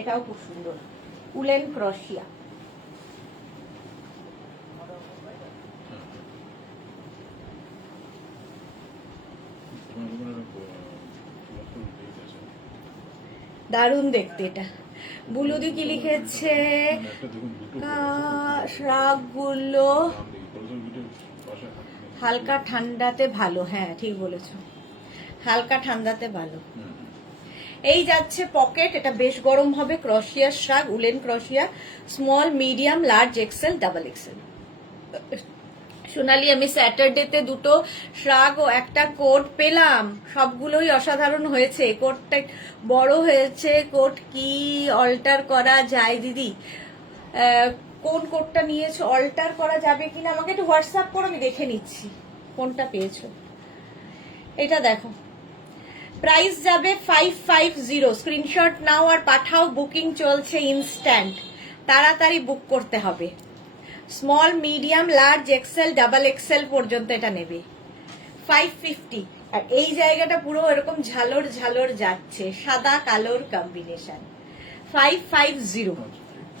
এটাও খুব সুন্দর, উলেন ক্রোশিয়া। দারুণ দেখতে এটা। বুলুদি কি লিখেছে? শ্রাগগুলো হালকা ঠান্ডাতে ভালো। হ্যাঁ ঠিক বলেছো, হালকা ঠান্ডাতে ভালো। এই যাচ্ছে পকেট, এটা বেশ গরম হবে। Crochet shrug, woollen crochet, small, medium, large, XL, double XL. Sonali, আমি স্যাটারডেতে দুটো শ্রাগ ও একটা কোট পেলাম, সবগুলোই অসাধারণ হয়েছে। কোটটা বড় হয়েছে, কোট কি অল্টার করা যায় দিদি? কোন কোটটা নিয়েছো, অল্টার করা যাবে কিনা আমাকে একটু হোয়াটসঅ্যাপ করো, আমি দেখে নিচ্ছি কোনটা পেয়েছো। এটা দেখো, প্রাইস যাবে 550। স্ক্রিনশট নাও আর পাঠাও, বুকিং চলছে ইনস্ট্যান্ট, তাড়াতাড়ি বুক করতে হবে। Small, medium, large, XL, double XL পর্যন্ত এটা নেবে। 550। আর এই জায়গাটা পুরো এরকম ঝালর ঝালর যাচ্ছে, সাদা কালোর কম্বিনেশন। 550।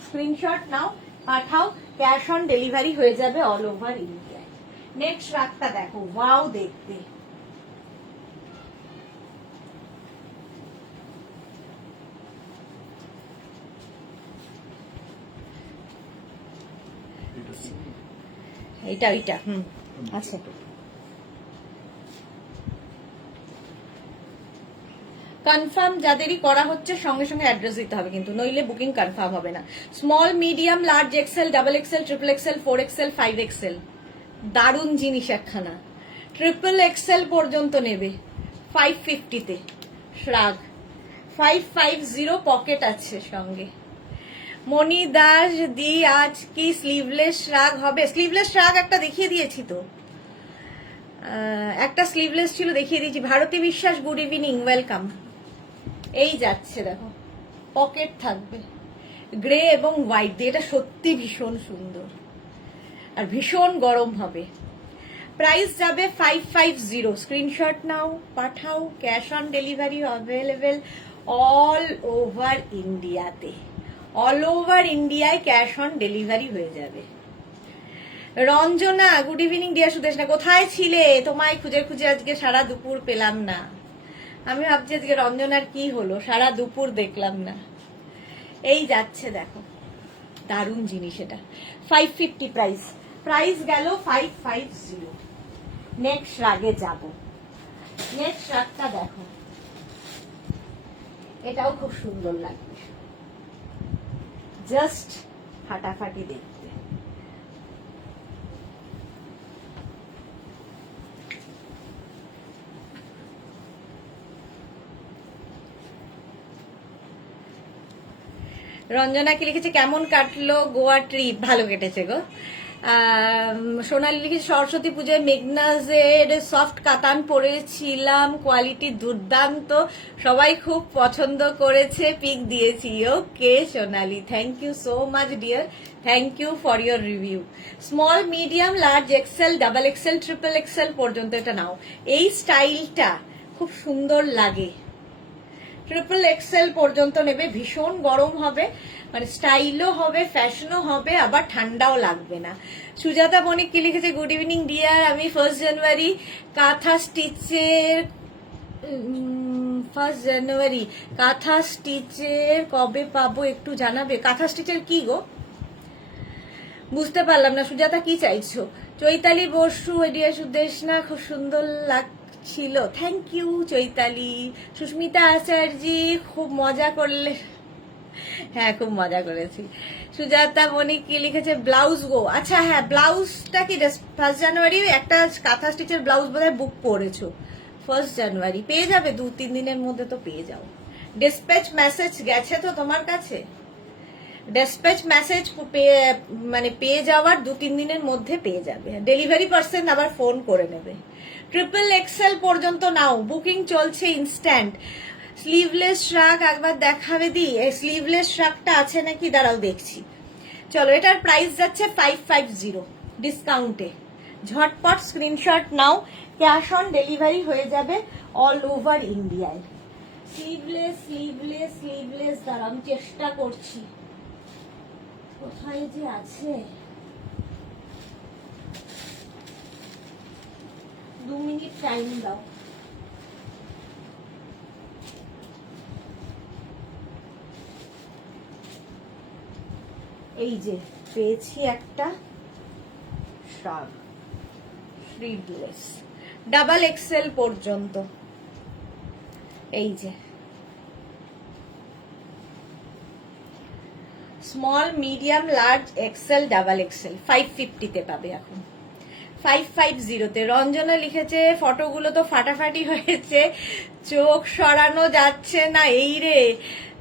স্ক্রিনশট নাও, পাঠাও, ক্যাশ অন ডেলিভারি হয়ে যাবে অল ওভার ইন্ডিয়া। নেক্সট রাতটা দেখো, ওয়াও দেখতে। এটা ওইটা আচ্ছা, কনফার্ম যাদেরই করা হচ্ছে সঙ্গে সঙ্গে অ্যাড্রেস দিতে হবে কিন্তু, নইলে বুকিং কনফার্ম হবে না। Small, medium, large XL, double XL, triple XL, 4 XL, 5 XL. দারুণ জিনিস একখানা। ট্রিপল এক্সেল পর্যন্ত নেবে 550-তে। শ্রাগ 550, পকেট আছে সঙ্গে। মনি দাস দি, আজ কি স্লিভলেস শ্রাগ হবে? স্লিভলেস শ্রাগ একটা দেখিয়ে দিয়েছি তো, একটা স্লিভলেস ছিল দেখিয়ে দিয়েছি। ভারতী বিশ্বাস, গুড ইভিনিং, ওয়েলকাম। এই যাচ্ছে দেখো, পকেট থাকবে গ্রে এবং হোয়াইট দিয়ে, এটা সত্যি ভীষণ সুন্দর আর ভীষণ গরম হবে। প্রাইস যাবে 550। স্ক্রিনশট নাও, পাঠাও, cash on delivery available all over ইন্ডিয়াতে। অল ওভার ইন্ডিয়ায় ক্যাশ অন ডেলিভারি হয়ে যাবে। Ranjana, good evening deer Sudesh. না কোথায় ছিলে? তোমায় খুঁজে খুঁজে আজকে সারা দুপুর পেলাম না। আমি ভাবছি আজকে রঞ্জনার কি হলো, সারা দুপুর দেখলাম না। এই যাচ্ছে দেখো, দারুণ জিনিস এটা। 550 প্রাইস, প্রাইস গেল 550। নেক্সট রাগে যাব। নেক্সট রাগটা দেখো, এটাও খুব সুন্দর লাগবে, জাস্ট ফাটাফাটি দেখতে। রঞ্জনা কি লিখেছে, কেমন কাটলো গোয়া ট্রিপ? ভালো কেটেছে গো। সোনালি লিখেছে, সরস্বতী পুজোয় মেঘনাজের সফট কাতান পরেছিলাম, কোয়ালিটি দুর্দান্ত, সবাই খুব পছন্দ করেছে, পিক দিয়েছি। Okay Sonali, thank you so much dear, thank you for your review. Small, medium, large XL, double XL, triple XL পর্যন্ত এটা নাও। এই স্টাইলটা খুব সুন্দর লাগে। ট্রিপল এক্সেল পর্যন্ত নেবে, ভীষণ গরম হবে, মানে স্টাইলও হবে, ফ্যাশনও হবে, আবার ঠান্ডাও লাগবে না। সুজাতা বণিক কি লিখেছে, গুড ইভিনিং ডিয়ার, আমি 1 জানুয়ারি কাঁথা স্টিচের, 1 জানুয়ারি কাঁথা স্টিচের কবে পাবো একটু জানাবে? কাঁথা স্টিচের কি গো, বুঝতে পারলাম না। সুজাতা কি চাইছো? চৈতালি বসু, ডিয়ার সুদেশ না, খুব সুন্দর ছিল, থ্যাংক ইউ চৈতালি। সুস্মিতা আচার্যি, খুব মজা করলে। হ্যাঁ খুব মজা করেছি। সুজাতা বণিক কি লিখেছে, ব্লাউজ গো, আচ্ছা হ্যাঁ ব্লাউজটা কি 1 জানুয়ারি একটা কাঁথা স্টিচের ব্লাউজ বোধহয় বুক করেছো, 1 জানুয়ারি পেয়ে যাবে, 2-3 দিনের মধ্যে তো পেয়ে যাও। ডিসপ্যাচ মেসেজ গেছে তো তোমার কাছে? ডিসপ্যাচ মেসেজ মানে পেয়ে যাওয়ার 2-3 দিনের মধ্যে পেয়ে যাবে। ডেলিভারি পার্সন আবার ফোন করে নেবে। ট্রিপল এক্সেল পর্যন্ত নাও, বুকিং চলছে ইনস্ট্যান্ট। স্লিভলেস শ্রাগ একবার দেখাবে দি, এই স্লিভলেস শ্রাগটা আছে নাকি দাঁড়াও দেখছি। চলো, এটার প্রাইস যাচ্ছে 550 ডিসকাউন্টে। ঝটপট screenshot now, cash on delivery হয়ে যাবে অল ওভার ইন্ডিয়ায়। স্লিভলেস স্লিভলেস স্লিভলেস দাঁড়াও আমি চেষ্টা করছি, কোথায় যে আছে, 2 মিনিট টাইম দাও। এই যে পেয়েছি একটা শ্রাগ স্লিভলেস ডাবল এক্সেল পর্যন্ত। এই যে small medium large XL double Excel 550 তে পাবে এখন, 550 তে। রঞ্জনা লিখেছে ফটোগুলো তো ফাটাফাটি হয়েছে, চোখ সরানো যাচ্ছে না। এই রে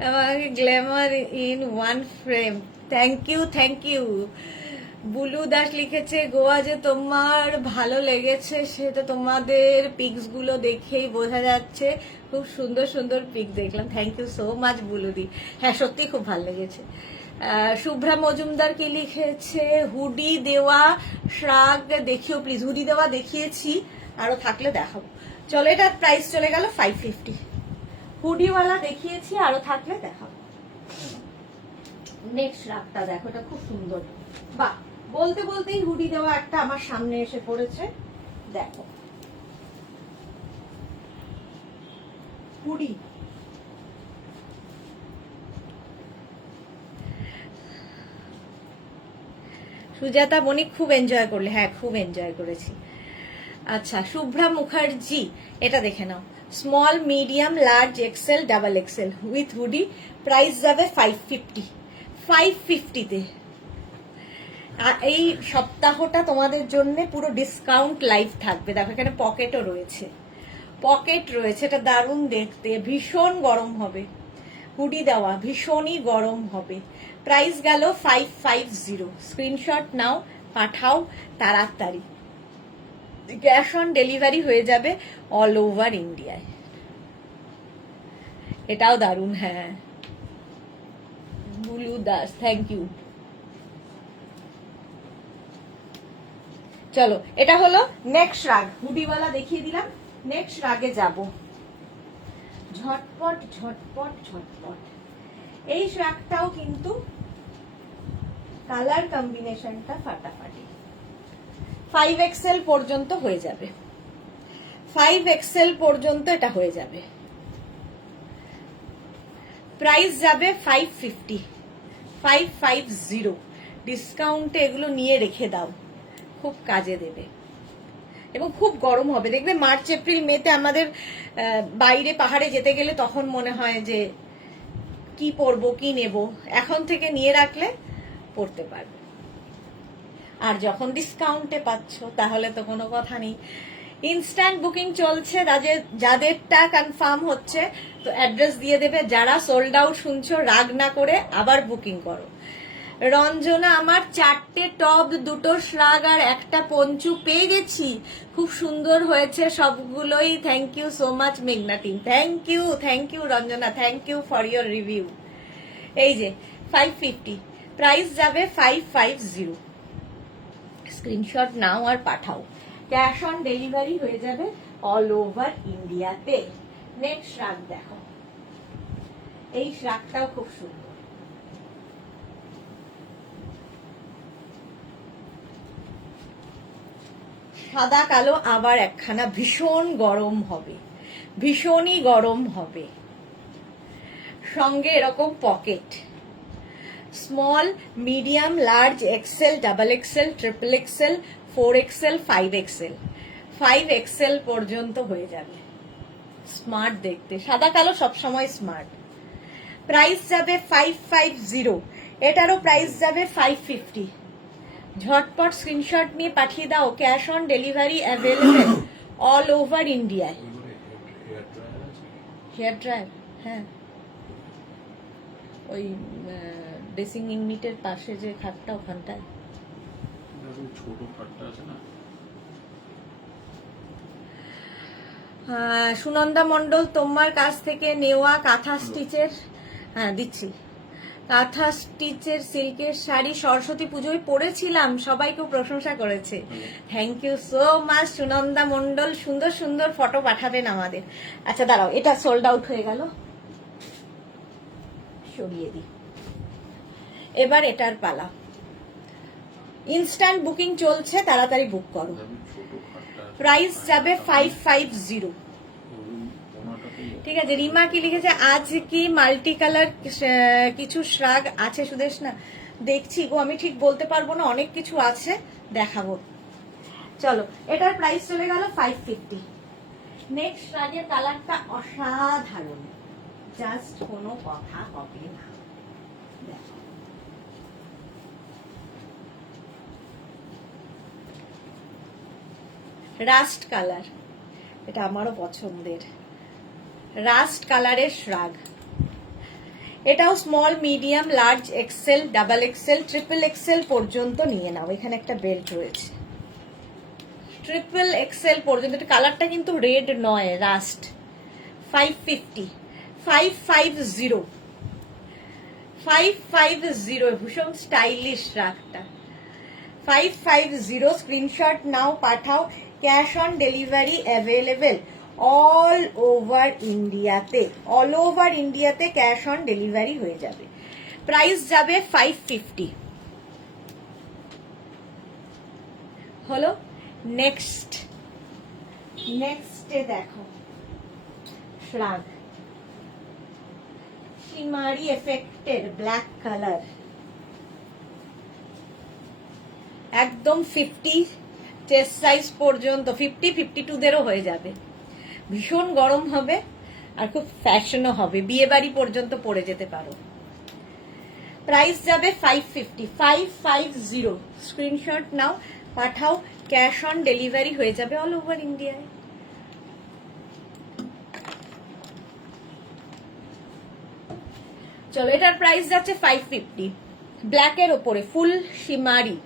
আমাকে glamour in one frame, thank you thank you. Bulu Das লিখেছে গোয়া যে তোমার ভালো লেগেছে সে তো তোমাদের পিকস গুলো দেখেই বোঝা যাচ্ছে, খুব সুন্দর সুন্দর পিক দেখলাম, থ্যাংক ইউ সো মাচ বুলুদি। হ্যাঁ সত্যি খুব ভালো লেগেছে। শুভ্রা মজুমদার কি লিখেছে, হুডি দেওয়া শ্রাগ দেখিও প্লিজ। হুডি দেওয়া দেখিয়েছি, আরো থাকলে দেখাবো। চলো, এটার প্রাইস চলে গেল 550। হুডিওয়ালা দেখিয়েছি, আরো থাকলে দেখাবো। নেক্সট শ্রাগটা দেখো, এটা খুব সুন্দর। বাহ, বলতে বলতেই হুডি দেওয়া একটা আমার সামনে এসে পড়েছে, দেখো হুডি। সুজাতা বণিক খুব এনজয় করলে, হ্যাঁ খুব এনজয় করেছি। আচ্ছা, শুভ্রা মুখার্জি এটা দেখে নাও, small medium large XL double XL with hoodie, price যাবে 550। 550 তে। এই সপ্তাহটা তোমাদের জন্য পুরো ডিসকাউন্ট লাইভ থাকবে। দেখো এখানে পকেটও রয়েছে, পকেট রয়েছে, এটা দারুণ দেখতে, ভীষণ গরম হবে। হুডি দেওয়া ভীষণই গরম হবে। প্রাইস গেল 550। স্ক্রিনশট নাও, পাঠাও তাড়াতাড়ি, ক্যাশ অন ডেলিভারি হয়ে যাবে অল ওভার ইন্ডিয়ায়। এটাও দারুণ, হ্যাঁ বুলু দাস থ্যাংক ইউ। চলো, এটা হলো নেক্সট রাগ, হুডিওয়ালা দেখিয়ে দিলাম। নেক্সট রাগে যাব, ঝটপট ঝটপট ঝটপট। এই শ্রাগটাও কিন্তু কালার কম্বিনেশনটা ফাটাফাটি। 5XL পর্যন্ত হয়ে যাবে, 5XL পর্যন্ত এটা হয়ে যাবে। প্রাইস যাবে 550, 550 ডিসকাউন্টে। এগুলো নিয়ে রেখে দাও, খুব কাজে দেবে এবং খুব গরম হবে। দেখবে মার্চ এপ্রিল মেতে আমাদের বাইরে পাহাড়ে যেতে গেলে তখন মনে হয় যে কি পরবো কি নেব, এখন থেকে নিয়ে রাখলে পরতে পারবে। আর যখন ডিসকাউন্টে পাচ্ছ তাহলে তো কোনো কথা নেই। ইনস্ট্যান্ট বুকিং চলছে, যাদেরটা কনফার্ম হচ্ছে তো অ্যাড্রেস দিয়ে দেবে। যারা সোল্ড আউট শুনছো রাগ না করে আবার বুকিং করো। রঞ্জনা আমার 4টে টপ, 2টো শ্রাগ আর একটা পঞ্চু পেয়ে গেছি, খুব সুন্দর হয়েছে সবগুলোই, থ্যাংক ইউ সো মাচ মেঘনা team. Thank you Ranjana, thank you for your review. এই যে 550, প্রাইস যাবে 550। স্ক্রিনশট নাও আর পাঠাও, ক্যাশ অন ডেলিভারি হয়ে যাবে অল ওভার ইন্ডিয়াতে। নেক্সট শ্রাগ দেখো, এই শ্রাগটাও খুব সুন্দর। সাদা কালো আবার একখানা, ভীষণ গরম হবে, ভীষণই গরম হবে। সঙ্গে এরকম pocket, small medium large XL double XL triple XL 4XL 5XL, 5XL পর্যন্ত হয়ে যাবে। স্মার্ট দেখতে, সাদা কালো সবসময় স্মার্ট। প্রাইস যাবে 550, এটারও প্রাইস যাবে 550। ঝটপট স্ক্রিনশট নিয়ে পাঠিয়ে দাও, cash on delivery available all over ইন্ডিয়ায়। হেয়ার ড্রায়ার, হ্যাঁ ওই ড্রেসিং ইউনিটের পাশে যে খাটটা ওখানটায়। ছোট খাটটা আছে না, সুনন্দা মণ্ডল, তোমার কাছ থেকে নেওয়া কাঁথা স্টিচের, হ্যাঁ দিচ্ছি, কাঁথা স্টিচের সিল্কের শাড়ি সরস্বতী পুজোয় পরেছিলাম, সবাই খুব প্রশংসা করেছে। Thank you so much Sunanda Mondal, সুন্দর সুন্দর ফটো পাঠাবেন আমাদের। আচ্ছা দাঁড়াও, এটা সোল্ড আউট হয়ে গেল, সরিয়ে দিই। এবার এটার পালা, ইনস্ট্যান্ট বুকিং চলছে, তাড়াতাড়ি বুক করো। প্রাইস যাবে 550। ঠিক আছে, রিমা কি লিখেছে, আজ কি মাল্টি কালার কিছু শ্রাগ আছে সুদেশ? না দেখছি গো, আমি ঠিক বলতে পারবো না, অনেক কিছু আছে, দেখাবো। চলো, এটার প্রাইস চলে গেল 550। নেক্সট শ্রাগের কালারটা অসাধারণ, জাস্ট কোনো কথা হবে না। দেখো, রাস্ট কালার, এটা আমারও পছন্দের, রাস্ট কালারের শ্রাগ। এটাও small, medium, large, XL, double XL, triple XL পর্যন্ত নিয়ে নাও। এখানে একটা বেল্ট রয়েছে, ট্রিপল এক্সেল পর্যন্ত। এটা কালারটা কিন্তু রেড নয়, রাস্ট। 550, 550, 550, ভীষণ স্টাইলিশ শ্রাগটা। 550, স্ক্রিনশট নাও, পাঠাও। Cash on delivery available all over ইন্ডিয়াতে, অল ওভার ইন্ডিয়াতে ক্যাশ অন ডেলিভারি হয়ে যাবে। প্রাইস যাবে 550। হলো। নেক্সটে দেখো শ্রাগ, শিমারি এফেক্টের ব্ল্যাক কালার, একদম 50 চেস্ট সাইজ পর্যন্ত, 50-52 দেরও হয়ে যাবে। ভীষণ গরম হবে আর খুব ফ্যাশনও হবে, বিয়ে বাড়ি পর্যন্ত পরে যেতে পারো। প্রাইস যাবে 550, 550, স্ক্রিনশট নাও, পাঠাও। ক্যাশ অন ডেলিভারি হয়ে যাবে অল ওভার ইন্ডিয়ায়। চলো, এটার প্রাইস যাচ্ছে 550, ব্ল্যাকের ওপরে full shimmery,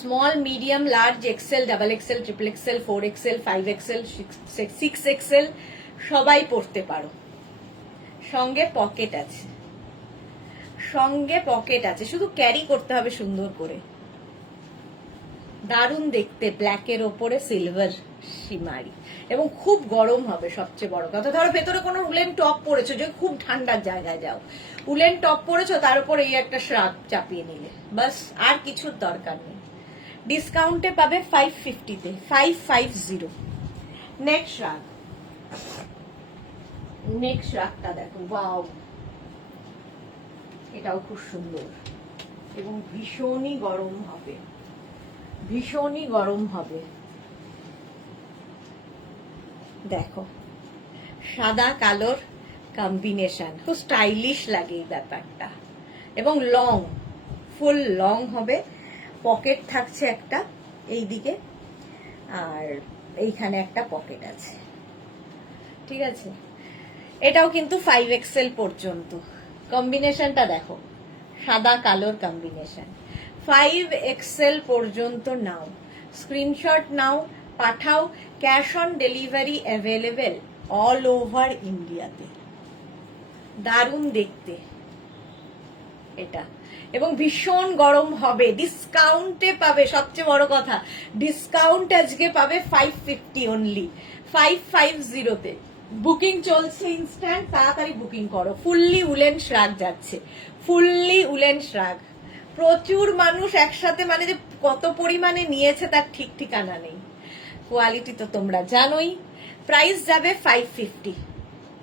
small, medium, large, XL, double XL, triple XL, 4 XL, 5 XL, 6 XL সবাই পড়তে পারো। সঙ্গে পকেট আছে, সঙ্গে পকেট আছে, শুধু ক্যারি করতে হবে সুন্দর করে। দারুণ দেখতে, ব্ল্যাকের ওপরে সিলভার শিমারি, এবং খুব গরম হবে। সবচেয়ে বড় কথা, ধরো ভেতরে কোনো উলেন টপ পরেছো, যে খুব ঠান্ডার জায়গায় যাও, উলেন টপ পরেছো, তার উপর এই একটা শ্রাগ চাপিয়ে নিলে, বাস, আর কিছুর দরকার নেই। ডিসকাউন্টে পাবে 550-তে, 550। নেক্সট শ্রাগ, নেক্সট শ্রাগটা দেখো, ওয়াও, এটাও খুব সুন্দর এবং ভীষণই গরম হবে, ভীষণই গরম হবে। দেখো, সাদা কালোর কম্বিনেশন, খুব স্টাইলিশ লাগে এই ব্যাপারটা, এবং লং, ফুল লং হবে। পকেট থাকছে একটা এই দিকে, আর এইখানে একটা পকেট আছে। ঠিক আছে, এটাও কিন্তু 5 এক্সেল পর্যন্ত। কম্বিনেশনটা দেখো, সাদা কালোর কম্বিনেশন, 5 এক্সেল পর্যন্ত নাও, স্ক্রিনশট নাও, পাঠাও। Cash on delivery available all over ইন্ডিয়াতে। দারুণ দেখতে এটা, এবং ভীষণ গরম হবে। ডিসকাউন্টে পাবে, সবচেয়ে বড় কথা, ডিসকাউন্ট আজকে পাবে 550 অনলি, 550-তে। বুকিং চলছে ইনস্ট্যান্ট, তাড়াতাড়ি বুকিং করো। ফুললি উলেন শ্রাগ যাচ্ছে, ফুললি উলেন শ্রাগ। প্রচুর মানুষ একসাথে, মানে যে কত পরিমাণে নিয়েছে তার ঠিক ঠিকানা নেই। কোয়ালিটি তো তোমরা জানোই। প্রাইস যাবে 550,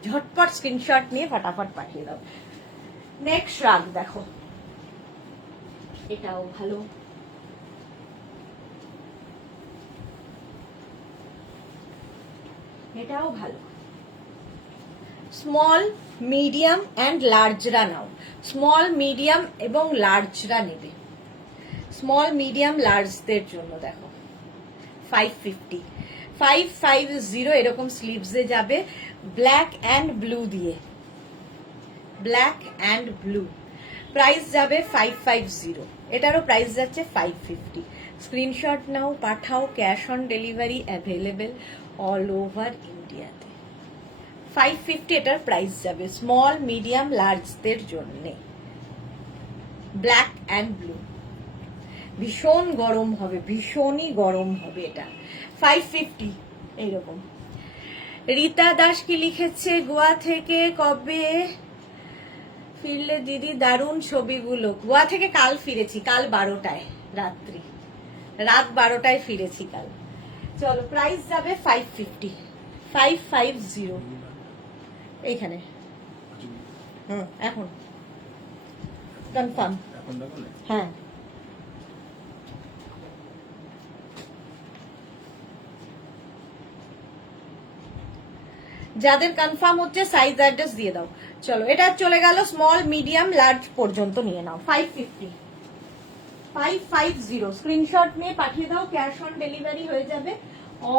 ঝটপট স্ক্রিনশট নিয়ে ফটাফট পাঠিয়ে দাও। নেক্সট শ্রাগ দেখো, এটাও ভালো, এটাও ভালো। স্মল, মিডিয়াম অ্যান্ড লার্জরা নাও, স্মল, মিডিয়াম এবং লার্জরা নেবে। স্মল, মিডিয়াম, লার্জদের জন্য দেখো 550, 550, এরকম স্লিভসে যাবে, ব্ল্যাক অ্যান্ড ব্লু দিয়ে, ব্ল্যাক অ্যান্ড ব্লু। প্রাইস যাবে 550, এটারও প্রাইস যাচ্ছে 550। স্ক্রিনশট নাও, পাঠাও, cash on delivery available all over ইন্ডিয়াতে। 550 এটার প্রাইস যাবে স্মল মিডিয়াম লার্জদের জন্যে। ব্ল্যাক অ্যান্ড ব্লু, ভীষণ গরম হবে, ভীষণই গরম হবে এটা। 550 এইরকম। রীতা দাস কি লিখেছে গোয়া থেকে, কবে ফিরলে দিদি? দারুণ ছবিগুলো। গোয়া থেকে কাল ফিরেছি, কাল 12টায় রাত 12টায় ফিরেছি কাল। চলো প্রাইস যাবে 550, 550 এইখানে। এখন কনফার্ম? হ্যাঁ, যাদের কনফার্ম হচ্ছে সাইজ অ্যাড্রেস দিয়ে দাও। চলো এটা চলে গেল স্মল মিডিয়াম লার্জ পর্যন্ত নিয়ে নাও। 550, 550 স্ক্রিনশট নিয়ে পাঠিয়ে দাও, ক্যাশ অন ডেলিভারি হয়ে যাবে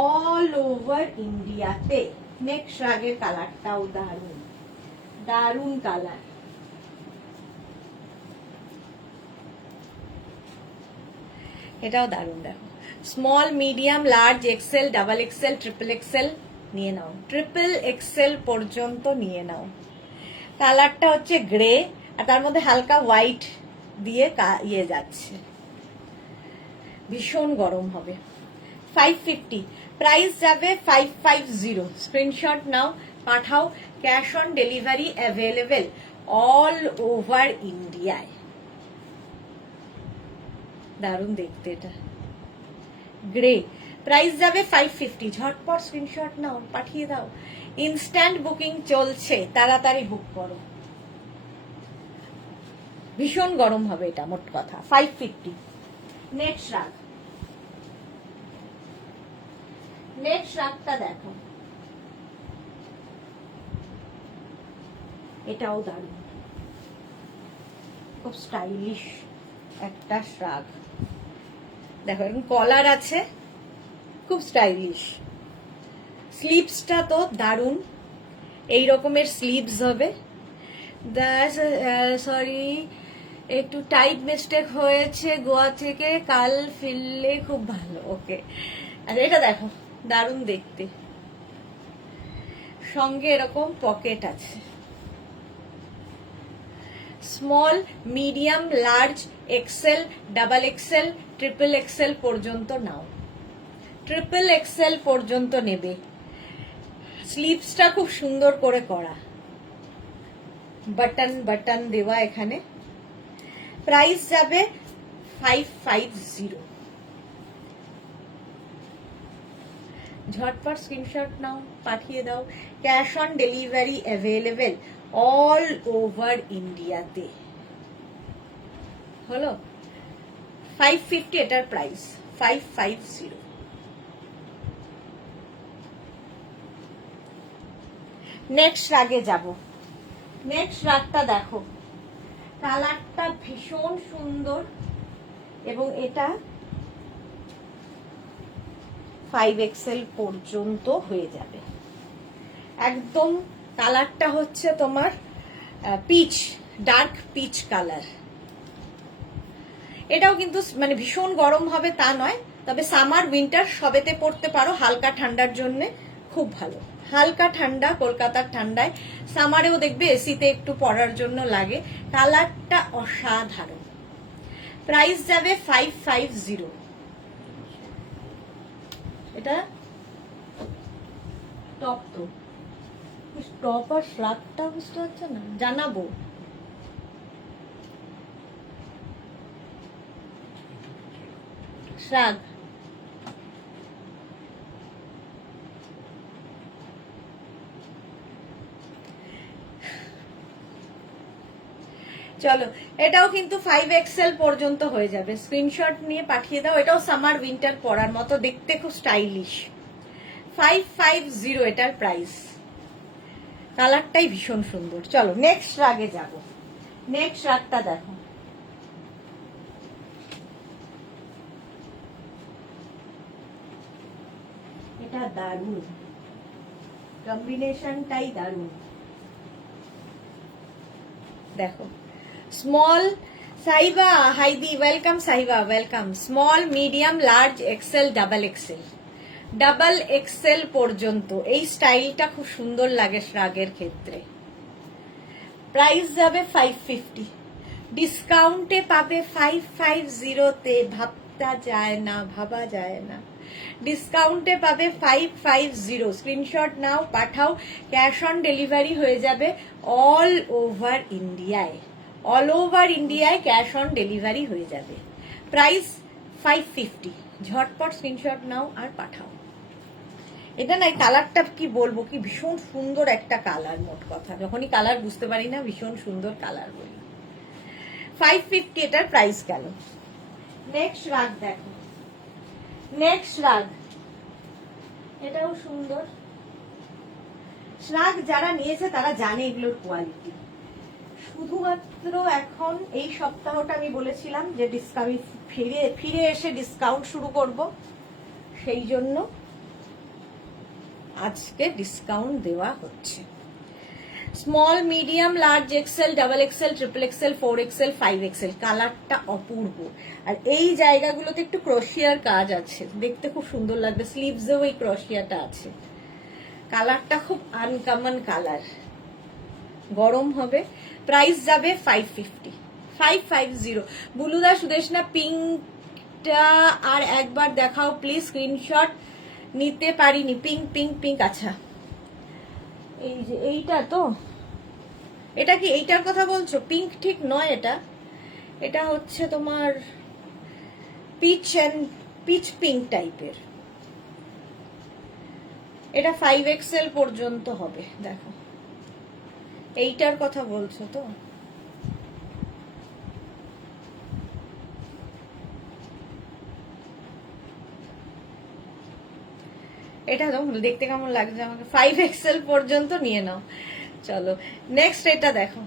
অল ওভার ইন্ডিয়াতে। নেক্সট রাগের কালারটাও দারুণ, দারুণ কালার। এটাও দারুণ, দেখো small medium large XL double XL triple XL নিয়ে নাও, ট্রিপল এক্সেল পর্যন্ত নিয়ে নাও। কালারটা হচ্ছে গ্রে আর তার মধ্যে হালকা হোয়াইট দিয়ে ইয়ে যাচ্ছে, ভীষণ গরম হবে। 550 প্রাইস যাবে 550। স্ক্রিনশট নাও, পাঠাও, cash on delivery available all over ইন্ডিয়ায়। দারুণ দেখতে এটা, গ্রে। প্রাইস যাবে 550। ঝটপট স্ক্রিনশট নাও, পাঠিয়ে দাও, ইনস্ট্যান্ট বুকিং চলছে, তাড়াতাড়ি বুক করো। ভীষণ গরম হবে এটা, মোট কথা। 550। নেক্সট রাগ, নেক্সট রাগটা দেখো, এটাও দারুণ, খুব স্টাইলিশ একটা শ্রাগ। দেখো এরকম কলার আছে, খুব স্টাইলিশ। স্লিভসটা তো দারুণ, এই রকমের স্লিভস হবে। সরি, একটু টাইপ মিস্টেক হয়েছে, গোয়া থেকে কাল ফিরলে খুব ভালো। ওকে, আর এটা দেখো দারুণ দেখতে, সঙ্গে এরকম পকেট আছে। Small medium large XL double XL triple XL পর্যন্ত নাও, ট্রিপল এক্সেল পর্যন্ত নেবে। স্লিভসটা খুব সুন্দর করে করা, বাটন বাটন দেওয়া এখানে। প্রাইস যাবে 550। ঝটপট স্ক্রিনশট নাও, পাঠিয়ে দাও, cash on delivery available all over ইন্ডিয়াতে। হলো 550 এটার প্রাইস, 550। নেক্সট রাগে যাব। নেক্সট রাগটা দেখো, কালারটা ভীষণ সুন্দর এবং এটা 5XL পর্যন্ত হয়ে যাবে। একদম কালারটা হচ্ছে তোমার পিচ, ডার্ক পিচ কালার। এটাও কিন্তু মানে ভীষণ গরম হবে তা নয়, তবে সামার উইন্টার সবেতে পড়তে পারো, হালকা ঠান্ডার জন্য খুব ভালো। হালকা ঠান্ডা, কলকাতার ঠান্ডায় সামারেও দেখবে এসিতে একটু পরার জন্য লাগে। কালারটা অসাধারণ। প্রাইস যাবে 550। এটা টপ, তো টপ আর শ্রাগটা বুঝতে পারছো না, জানাবো। শ্রাগ চলো, এটাও কিন্তু 5XL পর্যন্ত হয়ে যাবে। স্ক্রিনশট নিয়ে পাঠিয়ে দাও। এটাও সামার উইন্টার পরার মতো, দেখতে খুব স্টাইলিশ। 550 এটার প্রাইস। কালারটাই ভীষণ সুন্দর। চলো নেক্সট রাগে যাব। নেক্সট রাগটা দেখো, এটা দারুণ, কম্বিনেশনটাই দারুণ। দেখো স্মল সাইবা হাইদি welcome, Saiba welcome. Small medium large XL double XL, double XL পর্যন্ত এই স্টাইলটা খুব সুন্দর লাগে শ্রাগের ক্ষেত্রে। প্রাইস যাবে 550, ডিসকাউন্টে পাবে 550 ভাবতে যায় না, ভাবা যায় না। ডিসকাউন্টে পাবে 550। স্ক্রিনশট নাও, পাঠাও, ক্যাশ অন ডেলিভারি হয়ে যাবে অল ওভার ইন্ডিয়ায়। অল ওভার ইন্ডিয়ায় ক্যাশ অন ডেলিভারি হয়ে যাবে। প্রাইস 550। ঝটপট স্ক্রিনশট নাও আর পাঠাও। এটা না, কালারটা কি বলবো, কি ভীষণ সুন্দর একটা কালার। মোট কথা, যখনই কালার বুঝতে পারি না ভীষণ সুন্দর কালার বলি। 550 এটার প্রাইস গেল। নেক্সট রাগ দেখো, নেক্সট রাগ, এটাও সুন্দর। শ্রাগ যারা নিয়েছে তারা জানে এগুলোর কোয়ালিটি। শুধুমাত্র এখন এই সপ্তাহটা আমি বলেছিলাম যে ডিসকাউন্ট ফিরে এসে ডিসকাউন্ট শুরু করব, সেই জন্য আজকে ডিসকাউন্ট দেওয়া হচ্ছে। Small medium large XL double XL triple XL 4XL 5XL। কালারটা অপূর্ব, আর এই জায়গাগুলোতে একটু ক্রোশিয়ার কাজ আছে, দেখতে খুব সুন্দর লাগবে। স্লিভসেও এই ক্রোশিয়াটা আছে। কালারটা খুব আনকমন কালার, গরম হবে। প্রাইস যাবে 550, 550। বুলুদা সুদেশনা পিঙ্কটা আর একবার দেখাও প্লিজ, স্ক্রিনশট নিতে পারিনি। পিঙ্ক পিঙ্ক পিঙ্ক, আচ্ছা এই যে এইটা, তো এটা কি এইটার কথা বলছো? পিঙ্ক ঠিক নয় এটা, এটা হচ্ছে তোমার পিচ পিঙ্ক টাইপের। এটা 5XL পর্যন্ত হবে। দেখো, এইটার কথা বলছো তো? এটা দেখতে কেমন লাগছে আমাকে? 5XL পর্যন্ত নিয়ে নাও। চলো নেক্সট এটা দেখো।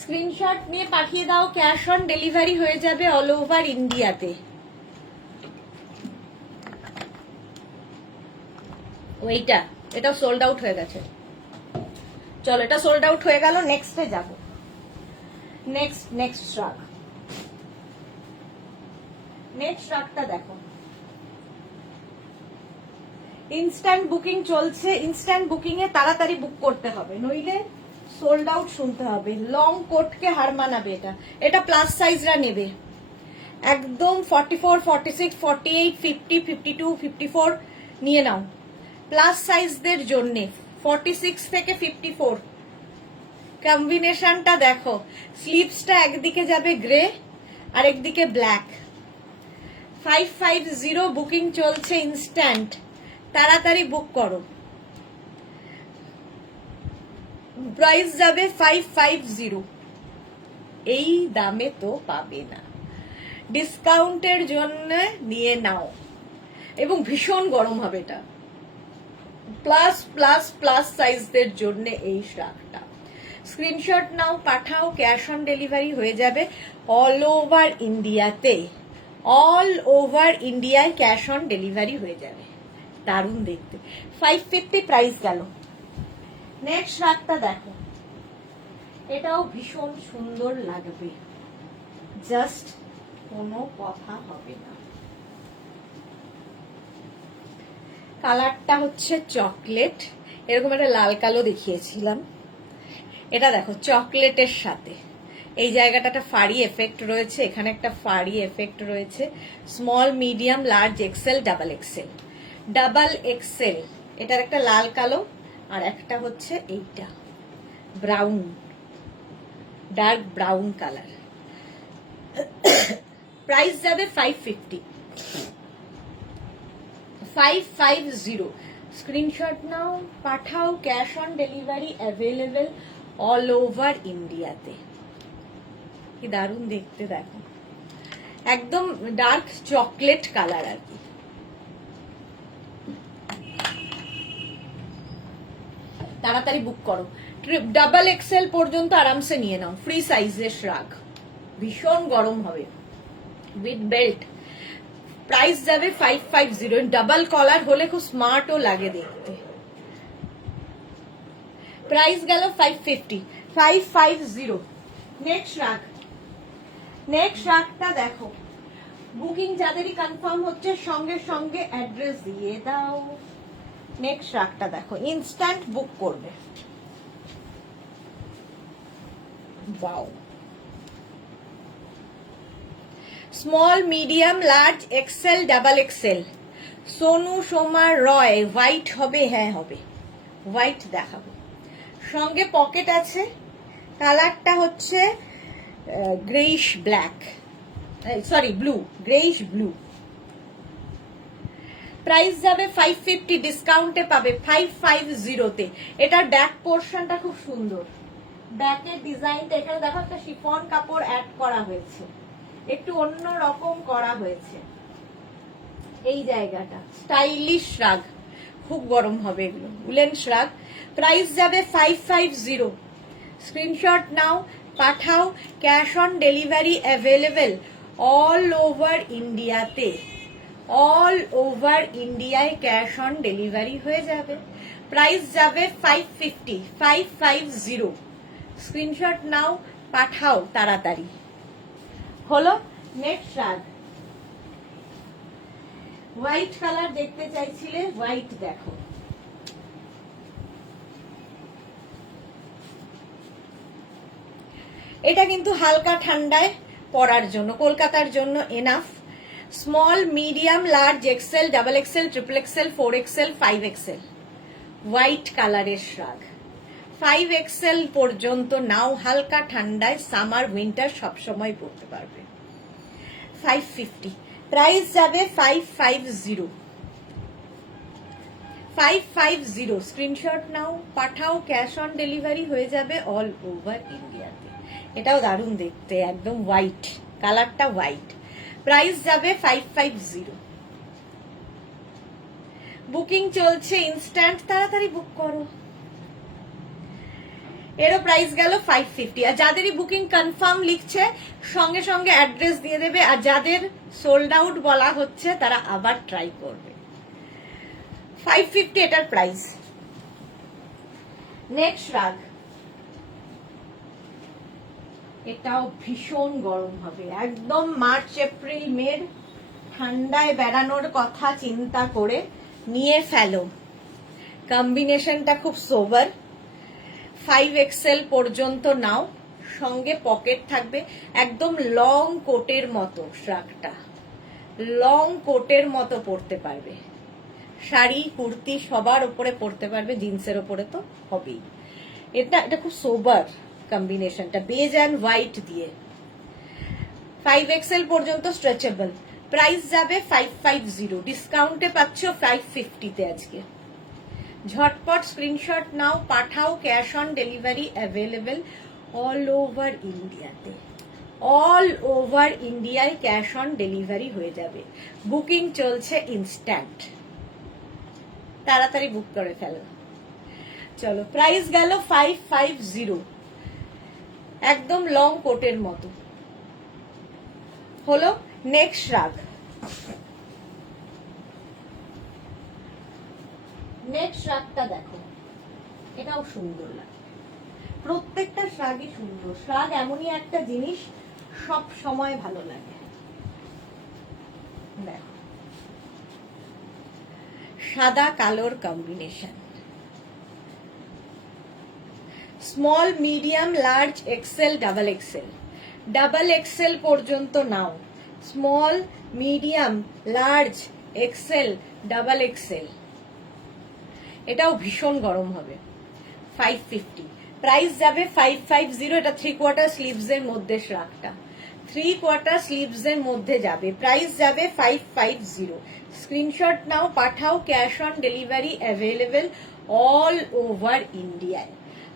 স্ক্রিনশট নিয়ে পাঠিয়ে দাও, ক্যাশ অন ডেলিভারি হয়ে যাবে অল ওভার ইন্ডিয়াতে। ওইটা, এটা সোল্ড আউট হয়ে গেছে। চলো, এটা সোল্ড আউট হয়ে গেল। নেক্সটে যাব। নেক্সট শ্রাগ, নেক্সট শ্রাগটা দেখো। ইনস্ট্যান্ট বুকিং চলছে। ইনস্ট্যান্ট বুকিং এ তাড়াতাড়ি বুক করতে হবে, নইলে সোল্ড আউট শুনতে হবে। লং কোটকে হার মানাবে এটা। এটা প্লাস সাইজরা নেবে একদম। 44, 46, 48, 50, 52, 54 নিয়ে নাও। প্লাস সাইজদের জন্য 46 থেকে 54 কম্বিনেশনটা দেখো। স্লিভসটা একদিকে যাবে গ্রে আর একদিকে ব্ল্যাক। 550 বুকিং চলছে ইনস্ট্যান্ট, তাড়াতাড়ি বুক করো। প্রাইস যাবে 550। এই দামে তো পাবে না, ডিসকাউন্টের জন্য নিয়ে নাও। এবং ভীষণ গরম হবে এটা। প্লাস প্লাস প্লাস সাইজদের জন্য এই শ্রাগটা। স্ক্রিনশট নাও, পাঠাও, ক্যাশ অন ডেলিভারি হয়ে যাবে অল ওভার ইন্ডিয়াতে। অল ওভার ইন্ডিয়ায় ক্যাশ অন ডেলিভারি হয়ে যাবে। দারুণ দেখতে। 550 প্রাইস গেল। নেক্সট শ্রাগটা দেখো, এটাও ভীষণ সুন্দর লাগবে, জাস্ট কোনো কথা হবে না। কালারটা হচ্ছে চকলেট, এরকম একটা লাল কালো দেখিয়েছিলাম। এটা দেখো চকলেটের সাথে এই জায়গাটা ফাড়ি এফেক্ট রয়েছে, এখানে একটা ফাড়ি এফেক্ট রয়েছে। Small medium large XL double XL, double Excel. এটার একটা লাল কালো আর একটা হচ্ছে এইটা brown, dark brown colour. Price যাবে 550, 550। স্ক্রিনশট নাও, পাঠাও, cash on delivery available all over ইন্ডিয়াতে। কি দারুণ দেখতে দেখো, একদম ডার্ক চকলেট কালার আর কি। তাড়াতাড়ি বুক করো। ডাবল এক্সেল পর্যন্ত আরামসে নিয়ে নাও। ফ্রি সাইজের শ্রাগ, ভীষণ গরম হবে উইথ বেল্ট। প্রাইস যাবে 550। ডাবল কলার হলে খুব স্মার্টও লাগে দেখতে। প্রাইস গেল 550, 550। নেক্সট রাগ, নেক্সট রাগটা দেখো। বুকিং যাদেরই কনফার্ম হচ্ছে সঙ্গে সঙ্গে অ্যাড্রেস দিয়ে দাও। নেক্সট রাগটা দেখো, ইনস্ট্যান্ট বুক করবে। Wow, small, medium, large, XL, double XL. Sonu Soma Roy, white হবে? হ্যাঁ হবে, হোয়াইট দেখাবো। সঙ্গে পকেট আছে, কালারটা হচ্ছে greyish black, sorry blue, greyish blue. Price যাবে 550, ডিসকাউন্টে পাবে 550-তে। এটার ব্যাক পোর্শনটা খুব সুন্দর, ব্যাকের ডিজাইনটা এখানে দেখো একটা শিফন কাপড় অ্যাড করা হয়েছে, একটু অন্য রকম করা হয়েছে এই জায়গাটা। স্টাইলিশ রাগ, খুব গরম হবে এগুলো, উলেন শ্রাগ। প্রাইস যাবে 550। স্ক্রিনশট নাও, পাঠাও। Cash on delivery available all over ইন্ডিয়াতে, অল ওভার ইন্ডিয়ায় ক্যাশ অন ডেলিভারি হয়ে যাবে। প্রাইস যাবে 550, 550। স্ক্রিনশট নাও, পাঠাও তাড়াতাড়ি। হলো নেক্সট রাগ। হোয়াইট কালার দেখতে চাইছিলে, হোয়াইট দেখো। এটা কিন্তু হালকা ঠান্ডায় পরার জন্য, কলকাতার জন্য enough. Small, medium, large, XL, double XL, triple XL, 4XL, 5XL। White কালারের শ্রাগ, 5XL পর্যন্ত নাও। হালকা ঠান্ডায়, সামার উইন্টার সবসময় পরতে পারবে। 550, প্রাইস যাবে 550, 550। স্ক্রিনশট নাও, পাঠাও। ক্যাশ অন ডেলিভারি হয়ে যাবে অল ওভার ইন্ডিয়াতে। এটাও দারুণ দেখতে, একদম হোয়াইট কালারটা, হোয়াইট। প্রাইস যাবে 550। বুকিং চলছে ইনস্ট্যান্ট, তাড়াতাড়ি বুক করো। এরও প্রাইস গেল 550। আর যাদেরই বুকিং কনফার্ম লিখছে সঙ্গে সঙ্গে অ্যাড্রেস দিয়ে দেবে, আর যাদের সোল্ড আউট বলা হচ্ছে তারা আবার ট্রাই করবে। 550 এটার প্রাইস। নেক্সট রাগ, এটাও ভীষণ গরম হবে, একদম মার্চ এপ্রিল মের ঠান্ডায় বেড়ানোর কথা চিন্তা করে নিয়ে ফেলো। কম্বিনেশনটা খুব সোবার, 5XL পর্যন্ত নাও। সঙ্গে পকেট থাকবে, একদম লং কোটের মতো শ্রাগটা, লং কোটের মতো পরতে পারবে। শাড়ি কুর্তি সবার উপরে পরতে পারবে, জিন্সের উপরে তো হবেই। এটা খুব সোবার কম্বিনেশনটা, বেজ অ্যান্ড হোয়াইট দিয়ে। 5XL পর্যন্ত স্ট্রেচেবল। প্রাইস যাবে 550, ডিসকাউন্টে পাচ্ছ 550-তে আজকে। ঝটপট স্ক্রিনশট নাও, পাঠাও। Cash on delivery available all over ইন্ডিয়াতে, অল ওভার ইন্ডিয়ায় ক্যাশ অন ডেলিভারি হয়ে যাবে। বুকিং চলছে ইনস্ট্যান্ট, তাড়াতাড়ি বুক করে ফেলো। চলো, প্রাইস গেল 550, একদম লং কোটের মতো। হলো নেক্সট রাগ। নেক্সট রাগটা দেখো, এটাও সুন্দর লাগে। প্রত্যেকটা শ্রাগই সুন্দর। শ্রাগ এমনই একটা জিনিস, সব সময় ভালো লাগে। দেখো, সাদা কালোর combination. Small, medium, large, XL, double XL. Double XL পর্যন্ত নাও। Small, medium, large, XL, double XL. এটাও ভীষণ গরম হবে। 550, প্রাইস যাবে 550। এটা 3/4 স্লিভস এর মধ্যে শ্রাগটা, 3/4 স্লিভস এর মধ্যে যাবে। প্রাইস যাবে 550। স্ক্রিনশট নাও, পাঠাও। Cash on delivery available all over ইন্ডিয়ায়।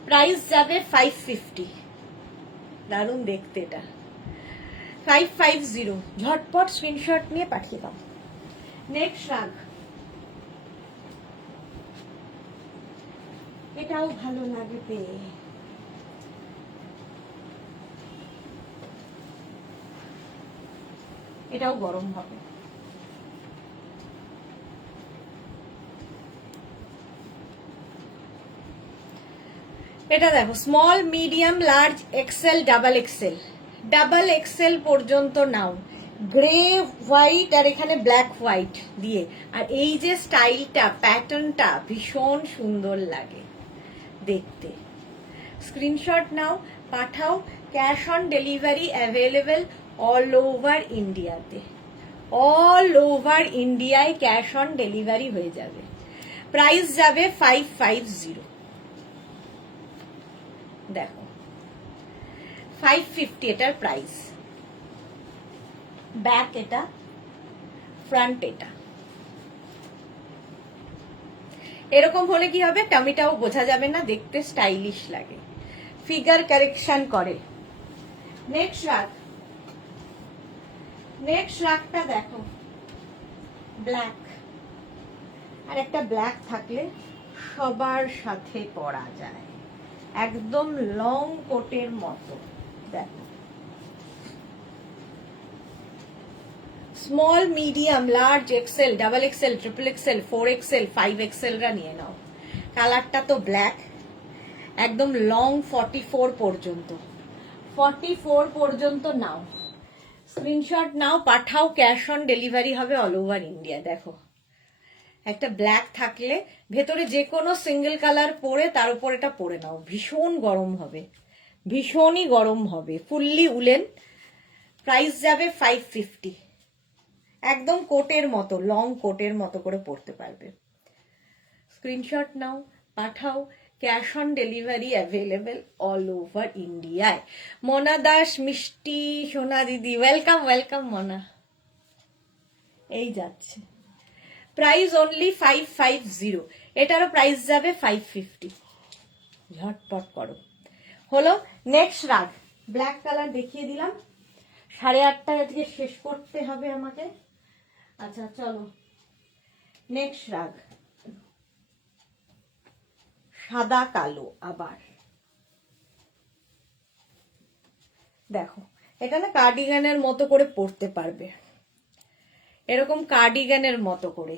প্রাইস যাবে 550, দারুণ দেখতে এটা। 550, ঝটপট স্ক্রিনশট নিয়ে পাঠিয়ে দাও। নেক্সট রাগ, এটাও ভালো লাগবে। এটাও গরম হবে। এটা দেখো small medium large XL double XL পর্যন্ত নাও, গ্রে হোয়াইট আর এখানে ব্ল্যাক হোয়াইট দিয়ে, আর এই যে স্টাইলটা প্যাটার্নটা ভীষণ সুন্দর লাগে দেখতে। স্ক্রিনশট নাও, পাঠাও। Cash on delivery available all over ইন্ডিয়াতে, অল ওভার ইন্ডিয়ায় ক্যাশ অন ডেলিভারি হয়ে যাবে। প্রাইস যাবে 550, দেখো 550 এটার প্রাইস। ব্যাক এটা, ফ্রন্ট এটা। এরকম হলে কি হবে, টামিটাও বোঝা যাবে না, দেখতে স্টাইলিশ লাগে, ফিগার কারেকশন করে। নেক্সট রাগটা দেখো, ব্ল্যাক, আর একটা ব্ল্যাক থাকলে সবার সাথে পরা যায়, একদম লং কোটের মতো। দেখো small medium large XL double XL triple XL 4XL 5XL রা নিয়ে নাও। কালারটা তো ব্ল্যাক, একদম লং 44 পর্যন্ত, 44 পর্যন্ত নাও। স্ক্রিনশট নাও, পাঠাও। ক্যাশ অন ডেলিভারি হবে অল ওভার ইন্ডিয়া। দেখো একটা ব্ল্যাক থাকলে ভেতরে যে কোনো সিঙ্গেল কালার পরে তার উপর এটা পরে নাও, ভীষণ গরম হবে, ভীষণই গরম হবে, ফুললি উলেন। প্রাইস যাবে 550, একদম কোটের মতো, লং কোটের মতো করে পরতে পারবে। স্ক্রিনশট নাও, পাঠাও। Cash on delivery available all over ইন্ডিয়ায়। মনা দাস মিষ্টি সোনা দিদি, ওয়েলকাম ওয়েলকাম মনা। এই যাচ্ছে, প্রাইস অনলি 550, এটারও প্রাইস যাবে 550। ঝটপট করো। হলো নেক্সট রাগ, ব্ল্যাক কালার দেখিয়ে দিলাম, 8:30টায় আজকে শেষ করতে হবে আমাকে। আচ্ছা চলো নেক্সট রাগ, সাদা কালো। আবার দেখো এটা না কার্ডিগানের মতো করে পরতে পারবে, এরকম কার্ডিগানের মতো করে।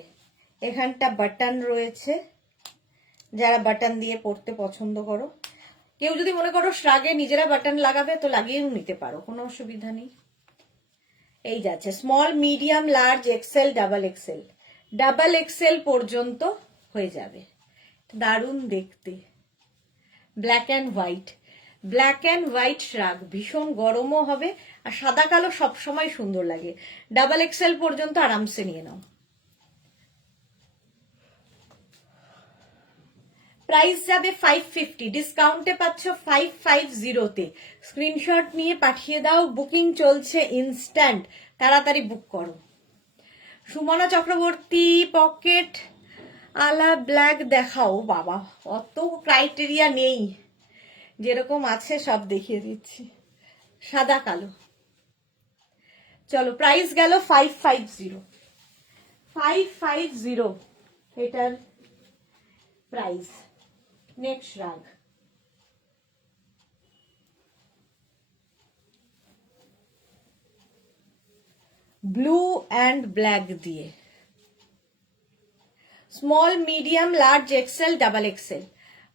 এখানটা বাটন রয়েছে, যারা বাটন দিয়ে পরতে পছন্দ করো। কেউ যদি মনে করো শ্রাগে নিজেরা বাটন লাগাবে তো লাগিয়েও নিতে পারো, কোনো অসুবিধা নেই। এই যাচ্ছে small medium large XL double XL পর্যন্ত হয়ে যাবে। দারুণ দেখতে, ব্ল্যাক অ্যান্ড হোয়াইট শ্রাগ, ভীষণ গরমও হবে, আর সাদা কালো সবসময় সুন্দর লাগে। ডাবল এক্সেল পর্যন্ত আরামসে নিয়ে নাও। প্রাইস যাবে 550, ডিসকাউন্টে পাচ্ছ 550-তে। স্ক্রিনশট নিয়ে পাঠিয়ে দাও, বুকিং চলছে ইনস্ট্যান্ট, তাড়াতাড়ি বুক করো। সুমনা চক্রবর্তী পকেট আলা ব্ল্যাক দেখাও। বাবা অত ক্রাইটেরিয়া নেই, যেরকম আছে সব দেখিয়ে দিচ্ছি। সাদা কালো, চলো প্রাইস গেল 550 এটার প্রাইস। নেক্সট রাগ, ব্লু অ্যান্ড ব্ল্যাক দিয়ে, small medium large XL double Excel,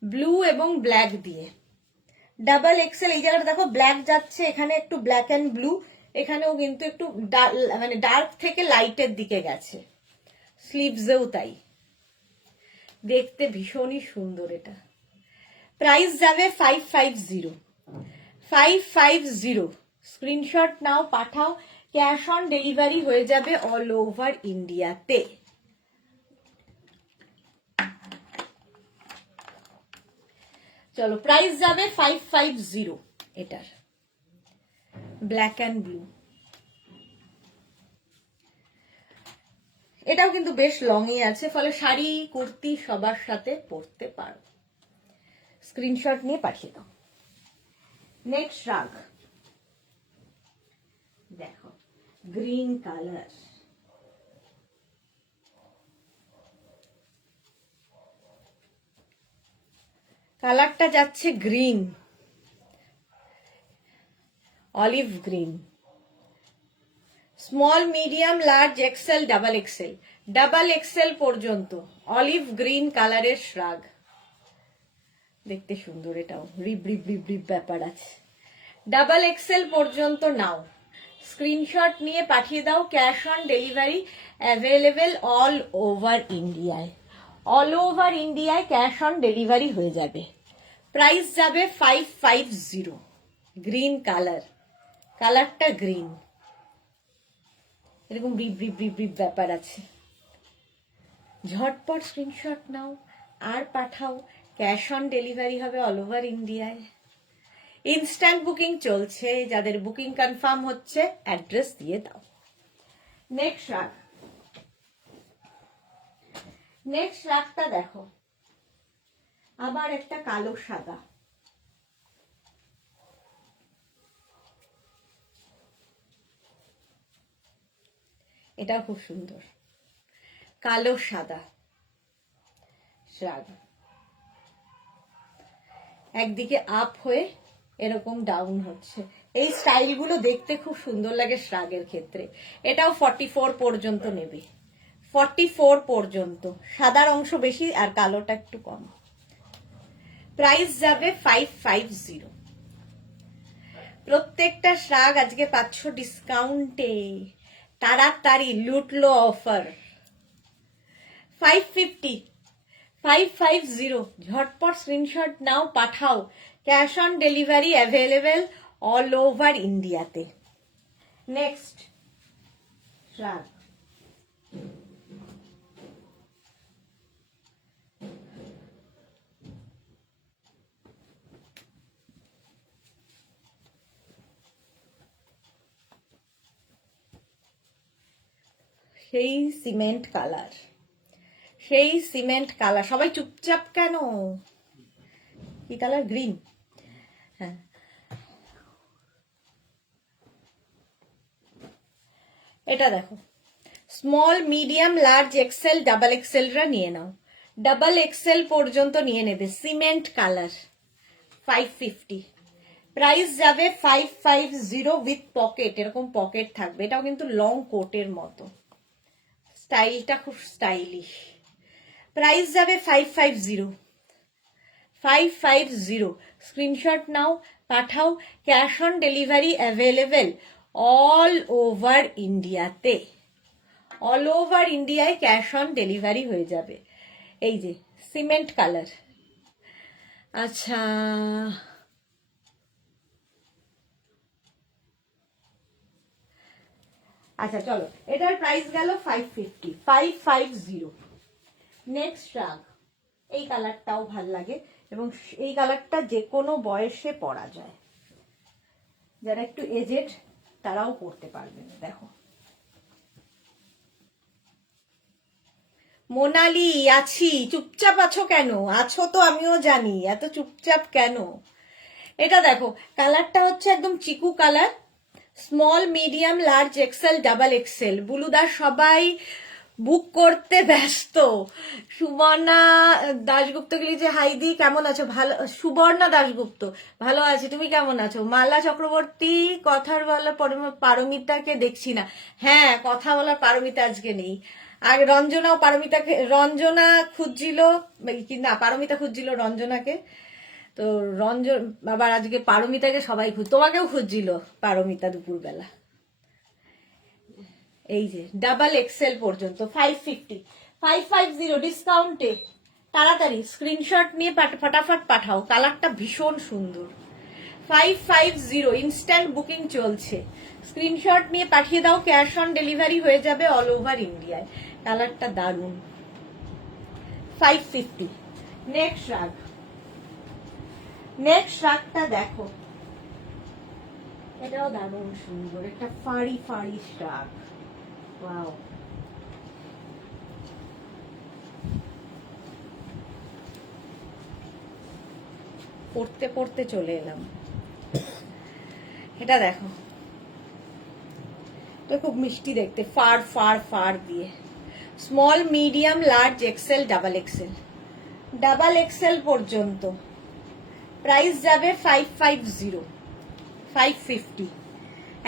blue এবং ব্ল্যাক দিয়ে। ডাবল এক্সেল এই জায়গাটা দেখো ব্ল্যাক যাচ্ছে, এখানে একটু ব্ল্যাক অ্যান্ড ব্লু, এখানেও কিন্তু একটু মানে ডার্ক থেকে লাইটের দিকে গেছে, স্লিভসেও তাই, দেখতে ভীষণই সুন্দর। এটা প্রাইস যাবে 550। স্ক্রিনশট নাও, পাঠাও। ক্যাশ অন ডেলিভারি হয়ে যাবে অল ওভার ইন্ডিয়াতে। চলো প্রাইস যাবে 550 এটার, ব্ল্যাক অ্যান্ড ব্লু। এটাও কিন্তু বেশ লংই আছে, ফলে শাড়ি কুর্তি সবার সাথে পরতে পারো। স্ক্রিনশট নিয়ে পাঠিয়ে দাও। নেক্সট রাগ দেখো, গ্রিন কালার, কালারটা যাচ্ছে green, olive green. Small medium large XL double XL পর্যন্ত অলিভ গ্রিন কালারের শ্রাগ। দেখতে সুন্দর, এটাও রিব রিব রিব রিব ব্যাপার আছে। ডাবল এক্সেল পর্যন্ত নাও, স্ক্রিনশট নিয়ে পাঠিয়ে দাও। Cash on delivery available all over ইন্ডিয়ায়। অল ওভার ইন্ডিয়ায় ক্যাশ অন ডেলিভারি হয়ে যাবে। প্রাইস যাবে 550। গ্রিন কালার, কালারটা গ্রিন, এরকম রিব রিব রিব রিব ব্যাপার আছে। ঝটপট স্ক্রিনশট নাও আর পাঠাও। ক্যাশ অন ডেলিভারি হবে অল ওভার ইন্ডিয়ায়। ইনস্ট্যান্ট বুকিং চলছে, যাদের বুকিং কনফার্ম হচ্ছে অ্যাড্রেস দিয়ে দাও। নেক্সট রাগ, নেক্সট রাগটা দেখো, আবার একটা কালো সাদা। এটা খুব সুন্দর, কালো সাদা শ্রাগ, একদিকে আপ হয়ে এরকম ডাউন হচ্ছে। এই স্টাইলগুলো দেখতে খুব সুন্দর লাগে শ্রাগের ক্ষেত্রে। এটাও 44 পর্যন্ত নেবে, 44 পর্যন্ত। সাদার অংশ বেশি আর কালোটা একটু কম। প্রাইস যাবে 550। প্রত্যেকটা শ্রাগ আজকে পাচ্ছ ডিসকাউন্টে, তাড়াতাড়ি লুটলো অফার। 550, 550। ঝটপট স্ক্রিনশট নাও, পাঠাও। Cash on delivery available all over ইন্ডিয়াতে। নেক্সট শ্রাগ, সেই সিমেন্ট কালার, সেই সিমেন্ট কালার। সবাই চুপচাপ কেন? কি কালার? গ্রিন। হ্যাঁ, এটা দেখো, small medium large XL double এক্সেলরা নিয়ে নাও। ডাবল এক্সেল পর্যন্ত নিয়ে নেবে। Cement colour, 550। প্রাইস যাবে 550 উইথ পকেট। এরকম পকেট থাকবে, এটাও কিন্তু লং কোটের মতো, স্টাইলটা খুব স্টাইলিশ। প্রাইস যাবে 550, 550। স্ক্রিনশট নাও, পাঠাও। Cash on delivery available all over ইন্ডিয়াতে। অল ওভার ইন্ডিয়ায় ক্যাশ অন ডেলিভারি হয়ে যাবে। এই যে সিমেন্ট কালার। আচ্ছা, আচ্ছা চলো, এটার প্রাইস গেল 550, 550। নেক্সট রাগ, এই কালারটাও ভাল লাগে এবং এই কালারটা যে কোনো বয়সে পরা যায়, যারা একটু এজেড তারাও পরতে পারবেন। দেখো, মোনালি আছি। চুপচাপ আছো কেন? আছো তো আমিও জানি, এত চুপচাপ কেন? এটা দেখো, কালারটা হচ্ছে একদম চিকু colour. Small medium large XL double XL. বুলুদা সবাই বুক করতে ব্যস্ত। সুবর্ণা দাশগুপ্ত গেলি যে হাইদি কেমন আছো? ভালো। সুবর্ণা দাশগুপ্ত ভালো আছে, তুমি কেমন আছো? মালা চক্রবর্তী কথার বলা পারমিতাকে দেখছি না। হ্যাঁ, কথা বলার পারমিতা আজকে নেই। আর রঞ্জনাও পারমিতাকে, রঞ্জনা খুঁজছিল না, পারমিতা খুঁজছিল রঞ্জনাকে। তো রঞ্জন আবার আজকে পারমিতাকে সবাই তোমাকেও খুঁজছিল পারমিতা দুপুরবেলা। এই যে ডাবল এক্সেল পর্যন্ত 550, 550 ডিসকাউন্টে। তাড়াতাড়ি স্ক্রিনশট নিয়ে ফটাফট পাঠাও। কালারটা ভীষণ সুন্দর। 550 ইনস্ট্যান্ট বুকিং চলছে। স্ক্রিনশট নিয়ে পাঠিয়ে দাও। ক্যাশ অন ডেলিভারি হয়ে যাবে অল ওভার ইন্ডিয়ায়। কালারটা দারুণ। 550। নেক্সট রাগ, নেক্সট রাগটা দেখো, এটাও দারুণ সুন্দর। একটা ফাড়ি ফাড়ি রাগ। ওয়াও, পড়তে পড়তে চলে এলাম। এটা দেখো, এটা খুব মিষ্টি দেখতে, ফার ফার ফার দিয়ে। Small medium large XL double XL, double XL পর্যন্ত। প্রাইস যাবে 550, 550।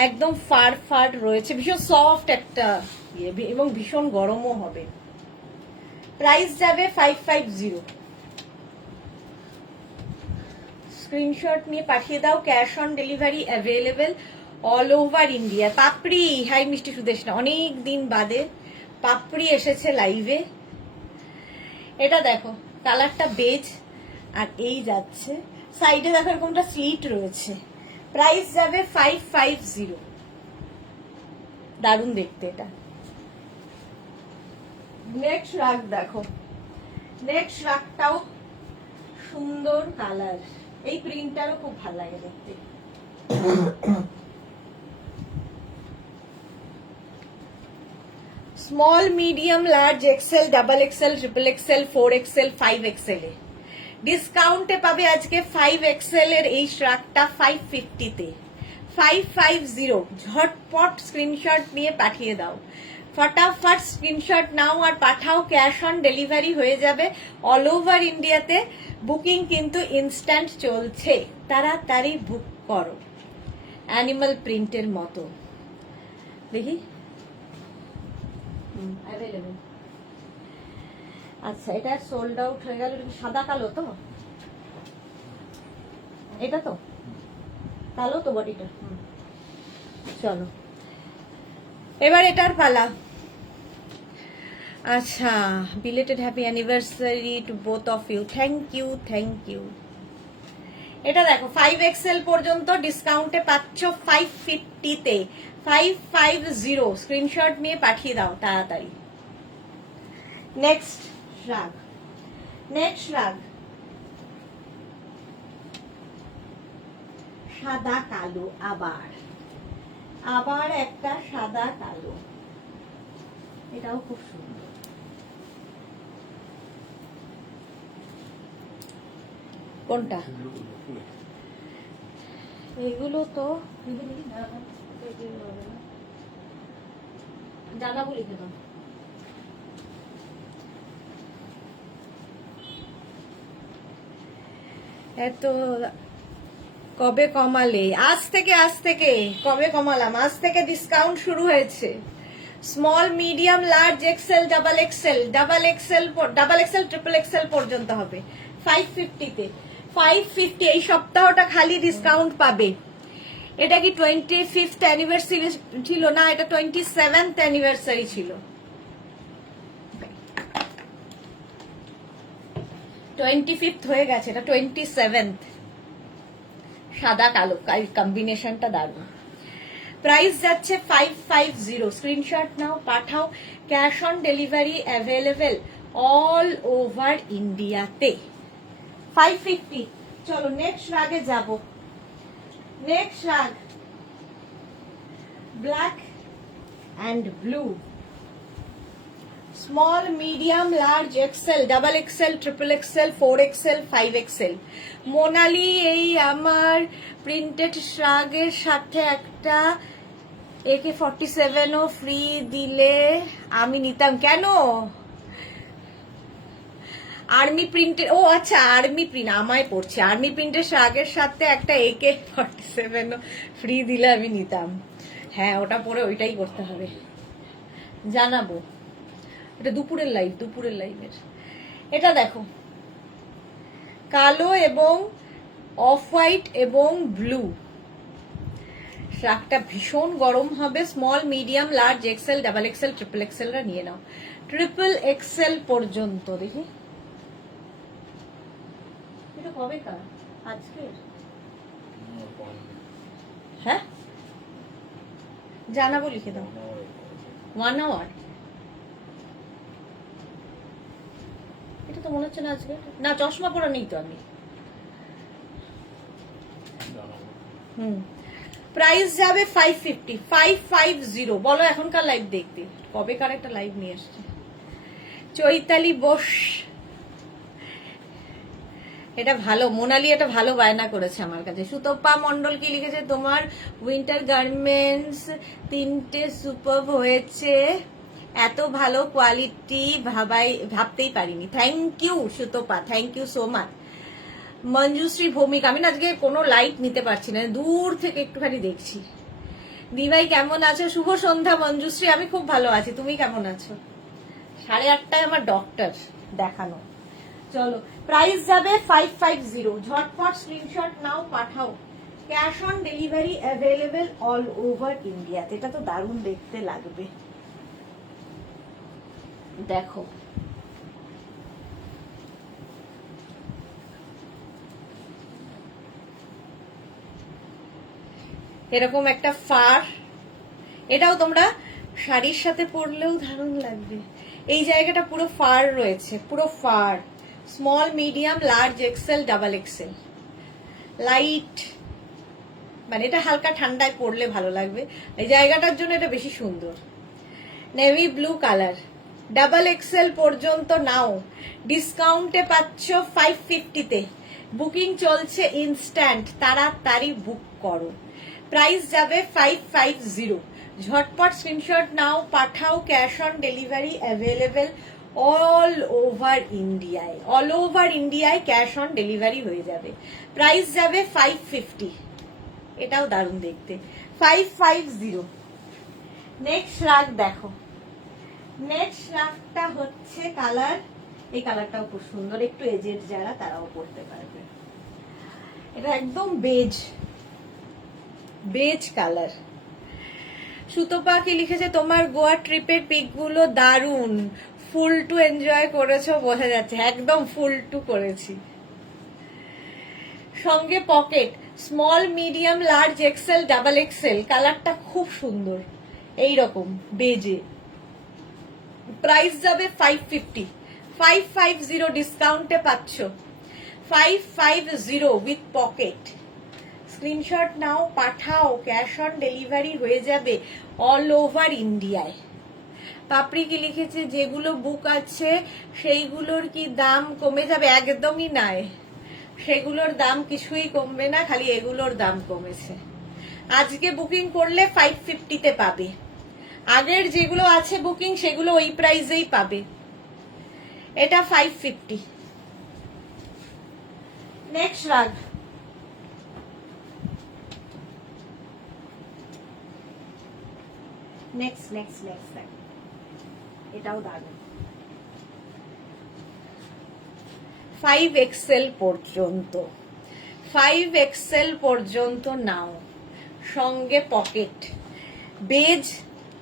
একদম ফার ফার রয়েছে, ভীষণ সফট একটা ইয়ে এবং ভীষণ গরমও হবে। প্রাইস যাবে 550। স্ক্রিনশট নিয়ে পাঠিয়ে দাও, cash on delivery available all over India. Papri, hi মিষ্টি সুদেশনা, অনেক দিন বাদে পাপড়ি এসেছে লাইভে। এটা দেখো কালারটা বেজ, আর এই যাচ্ছে সাইডে দেখো এরকমটা স্লিট রয়েছে। প্রাইস যাবে 550। দারুণ দেখতে এটা। নেক্সট রাগ দেখো, নেক্সট রাগটাও সুন্দর কালার, এই প্রিন্টটারও খুব ভালো লাগে দেখতে। Small, medium, large, XL, double XL, triple XL, 4XL, 5XL এ ডিসকাউন্টে পাবে আজকে 5XL এর এই শ্রাগটা 550 তে, 550। ঝটপট স্ক্রিনশট নিয়ে পাঠিয়ে দাও, ফটাফট স্ক্রিনশট নাও আর পাঠাও, ক্যাশ অন ডেলিভারি হয়ে যাবে অল ওভার ইন্ডিয়াতে। বুকিং কিন্তু ইনস্ট্যান্ট চলছে, তাড়াতাড়ি বুক করো। অ্যানিমাল প্রিন্টের মতো দেখি, অ্যাভেলেবেল। আচ্ছা এটা সোল্ড আউট হয়ে গেল। সাদা কালো তো, এটা তো কালো তো বডিটা। চলো এবার এটার পালা। আচ্ছা, belated happy anniversary to both of you. Thank you, thank you. এটা দেখো 5XL পর্যন্ত ডিসকাউন্টে পাচ্ছ 550 তে, 550। স্ক্রিনশট নিয়ে পাঠিয়ে দাও তাড়াতাড়ি। নেক্সট রাগ, নেক্সট রাগ সাদা কালো, আবার আবার একটা সাদা কালো, এটাও খুব সুন্দর। কোনটা? এগুলো তো জানাবো, লিখে দাও। এত কবে কমালে? আজ থেকে, আজ থেকে কবে কমালাম? আজ থেকে ডিসকাউন্ট শুরু হয়েছে। Small, medium, large, XL, double XL, double XL, double XL, triple XL পর্যন্ত হবে 550 তে। 550 এই সপ্তাহটা খালি ডিসকাউন্ট পাবে। এটা কি 25th অ্যানিভার্সারি ছিল? না, এটা 27th অ্যানিভার্সারি ছিল। 25th হয়ে গেছে, এটা 27th। সাদা কালো কম্বিনেশনটা দারুণ। প্রাইস যাচ্ছে 550। স্ক্রিনশট নাও, পাঠাও, cash on delivery available all over ইন্ডিয়াতে। 550। চলো নেক্সট রাগে যাব। Next rag black and blue. Small, medium, large, XL, double XL, triple XL, 4XL, 5XL। Monali, এই আমার প্রিন্টেড শ্রাগের সাথে একটা AK-47 ও ফ্রি দিলে আমি নিতাম। কেন? আর্মি প্রিন্টের, ও আচ্ছা আর্মি প্রিন্ট, আমায় পড়ছে। আর্মি প্রিন্টের শ্রাগের সাথে একটা AK-47 ও ফ্রি দিলে আমি নিতাম। হ্যাঁ, ওটা পরে ওইটাই করতে হবে, জানাবো। এটা দুপুরের লাইভ, দুপুরের লাইভের। এটা দেখো কালো এবং অফ হোয়াইট এবং ব্লু। শ্রাগটা ভীষণ গরম হবে। Small, medium, large, XL, double XL, triple এক্সেলরা নিয়ে নাও, ট্রিপল এক্সেল পর্যন্ত। দেখি এটা কবে কার? আজকে? হ্যাঁ জানাবো, লিখে দাও। 1 আওয়ার। এটা তো মনে হচ্ছে না আজকে। না, চশমা পরা নেই তো আমি। প্রাইস যাবে 550। 550 বলো এখনকার লাইভ দেখতে। কবে কার একটা লাইভ নিয়ে আসছে। চৈতালি বোস, এটা ভালো। মোনালি এটা ভালো বায়না করেছে আমার কাছে। সুতপা মন্ডল কি লিখেছে? তোমার উইন্টার গার্মেন্টস 3টে সুপার হয়েছে, এত ভালো কোয়ালিটি ভাবতেই পারিনি। Thank you Sutapa, thank you so much. Manjushree Bhowmick, আমি না আজকে কোনো লাইট নিতে পারছি না, দূর থেকে একটুখানি দেখছি। দিভাই কেমন আছো? শুভ সন্ধ্যা মঞ্জুশ্রী, আমি খুব ভালো আছি, তুমি কেমন আছো? 8:30টায় আমার ডক্টর দেখানো। চলো প্রাইস যাবে 550। ঝটপট স্ক্রিনশট নাও, পাঠাও। Cash on delivery available all over India. এটা তো দারুণ দেখতে লাগবে, দেখো। এরকম একটা ফার, এটাও তোমরা শাড়ির সাথে পরলেও দারুণ লাগবে। এই জায়গাটা পুরো ফার রয়েছে, পুরো fur. Small, medium, large, XL, double XL. Light, মানে এটা হালকা ঠান্ডায় পরলে ভালো লাগবে, এই জায়গাটার জন্য এটা বেশি সুন্দর। Navy blue colour, double XL পর্যন্ত নাও, ডিসকাউন্টে পাচ্ছ 550-তে। বুকিং চলছে ইনস্ট্যান্ট, তাড়াতাড়ি বুক করো। প্রাইস যাবে 550। ঝটপট স্ক্রিনশট নাও, পাঠাও। Cash on delivery available all over ইন্ডিয়ায়। অল ওভার ইন্ডিয়ায় ক্যাশ অন ডেলিভারি হয়ে যাবে। প্রাইস যাবে 550। এটাও দারুণ দেখতে, 550। নেক্সট শ্রাগ দেখো। নেক্সট শ্রাগটা হচ্ছে কালার, এই কালারটাও খুব সুন্দর, একটু এজেড যারা তারাও পড়তে পারবে। এটা একদম বেজ, বেজ কালার। সুতপা কি লিখেছে, তোমার গোয়া ট্রিপের পিক গুলো দারুণ, ফুল টু এনজয় করেছো বোঝা যাচ্ছে। একদম ফুল টু করেছি। সঙ্গে pocket, small, medium, large, XL, double XL. কালারটা খুব সুন্দর, এই রকম বেজে। প্রাইস যাবে 550। 550 ডিসকাউন্টে পাচ্ছ। 550 উইথ পকেট। স্ক্রিনশট নাও, পাঠাও। ক্যাশ অন ডেলিভারি হয়ে যাবে অল ওভার ইন্ডিয়ায়। পাপড়ি কি লিখেছে, যেগুলো বুক আছে সেইগুলোর কি দাম কমে যাবে? একদমই নয়, সেগুলোর দাম কিছুই কমবে না, খালি এগুলোর দাম কমেছে। আজকে বুকিং করলে 550-তে পাবে। আগের যেগুলো আছে বুকিং সেগুলো ওই প্রাইসেই পাবে। এটা 550। নেক্সট রাগ, নেক্সট নেক্সট নেক্সট এটাও দারুণ। 5XL পর্যন্ত, 5XL পর্যন্ত নাও। সঙ্গে পকেট, বেজ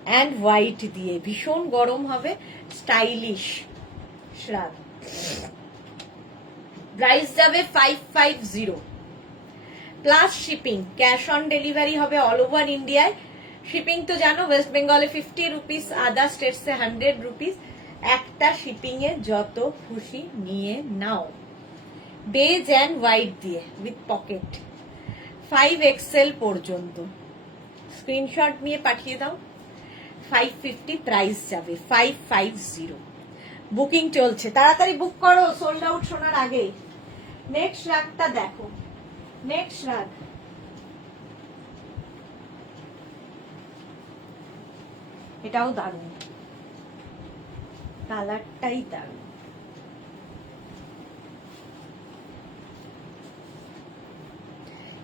অ্যান্ড হোয়াইট দিয়ে, ভীষণ গরম হবে, স্টাইলিশ শ্রাগ। প্রাইস যাবে 550 plus shipping. Cash on delivery হবে অল ওভার ইন্ডিয়ায়। শিপিং তো জানো, ওয়েস্ট বেঙ্গলে 50 রুপিস, আদার স্টেটসে 100 রুপিস। একটা শিপিং এ যত খুশি নিয়ে নাও। বেজ অ্যান্ড হোয়াইট দিয়ে উইথ পকেট। 5XL পর্যন্ত স্ক্রিনশট নিয়ে পাঠিয়ে দাও। 550 প্রাইস যাবে, 550। বুকিং চলছে, তাড়াতাড়ি বুক করো, সোল্ড আউট শোনার আগে। নেক্সট রাগটা দেখো। নেক্সট রাগ, এটাও দারুণ, কালারটাই দারুণ।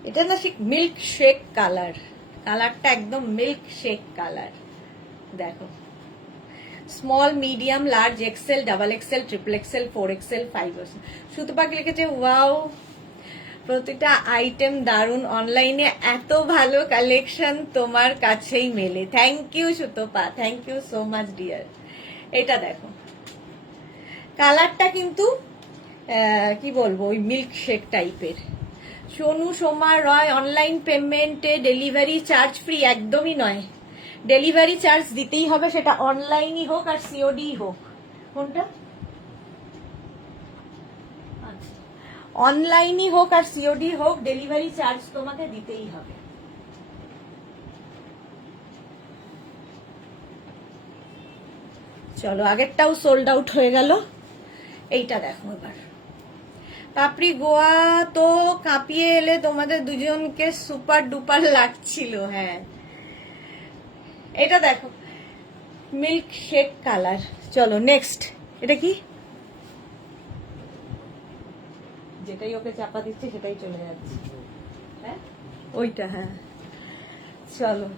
এটা না ঠিক মিল্ক শেক কালার, কালারটা একদম মিল্ক শেক কালার। দেখো, small, medium, large, XL, double XL, triple XL, 4XL, 5XL। সুতপাকে লিখেছে, ওয়াও প্রতিটা আইটেম দারুণ, অনলাইনে এত ভালো কালেকশন তোমার কাছেই মেলে। Thank you Sutapa, thank you so much dear. এটা দেখো, কালারটা কিন্তু কি বলবো, ওই মিল্ক শেক টাইপের। সোনু সোমা রয়, অনলাইন পেমেন্টে ডেলিভারি চার্জ ফ্রি? একদমই নয়, ডেলিভারি চার্জ দিতেই হবে, সেটা অনলাইনই হোক আর সিওডি হোক। কোনটা? অনলাইনই হোক আর সিওডি হোক, ডেলিভারি চার্জ তোমাকে দিতেই হবে। চলো, আগেরটাও সোল্ড আউট হয়ে গেল। এইটা দেখো এবার। পাপড়ি, গোয়া তো কাঁপিয়ে এলে, তোমাদের দুজনকে সুপার ডুপার লাগছিল। হ্যাঁ, এটা দেখো, মিল্ক শেক কালার। চলো নেক্সট, এটা কি? যেটাই ওকে চাপা দিচ্ছে সেটাই চলে যাচ্ছে। হ্যাঁ, ওইটা। হ্যাঁ, চলো।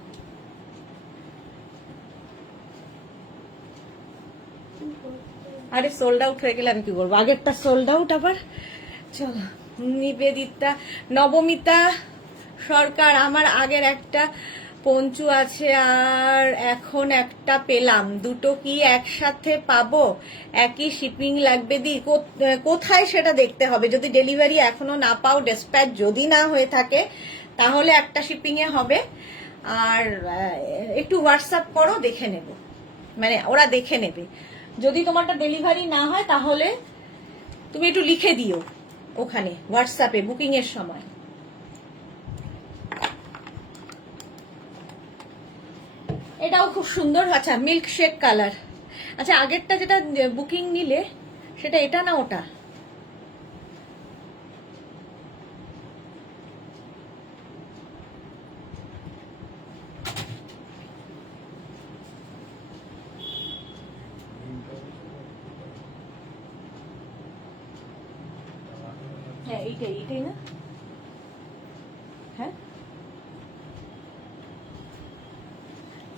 আরে সোল্ড আউট হয়ে গেলে আমি কি করবো, আগেরটা সোল্ড আউট আবার। চলো, নিবেদিতা, নবমিতা সরকার, আমার আগের একটা পঞ্চু আছে আর এখন একটা পেলাম, দুটো কি একসাথে পাবো? একই শিপিং লাগবে দি? কোথায় সেটা দেখতে হবে। যদি ডেলিভারি এখনো না পাও, ডেসপ্যাচ যদি না হয়ে থাকে, তাহলে একটা শিপিং এ হবে। আর একটু হোয়াটসঅ্যাপ করো, দেখে নেব, মানে ওরা দেখে নেবে। যদি তোমারটা ডেলিভারি না হয় তাহলে তুমি একটু লিখে দিও ওখানে হোয়াটসঅ্যাপে বুকিং এর সময়। এটাও খুব সুন্দর। আচ্ছা, মিল্ক শেক কালার। আচ্ছা, আগেরটা যেটা বুকিং নিলে সেটা এটা না ওটা? হ্যাঁ, এইটাই না? হ্যাঁ,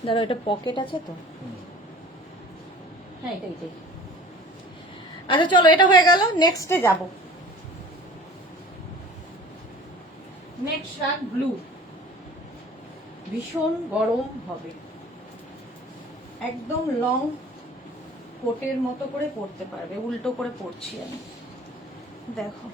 ধরো এটা পকেট আছে তো। হ্যাঁ, এটাই। আচ্ছা চলো, এটা হয়ে গেল, নেক্সটে যাব। নেক্সট শার্ট ব্লু, ভীষণ গরম হবে, একদম লং কোটের মতো করে পরতে পারবে। উল্টো করে পরছি আমি, দেখো।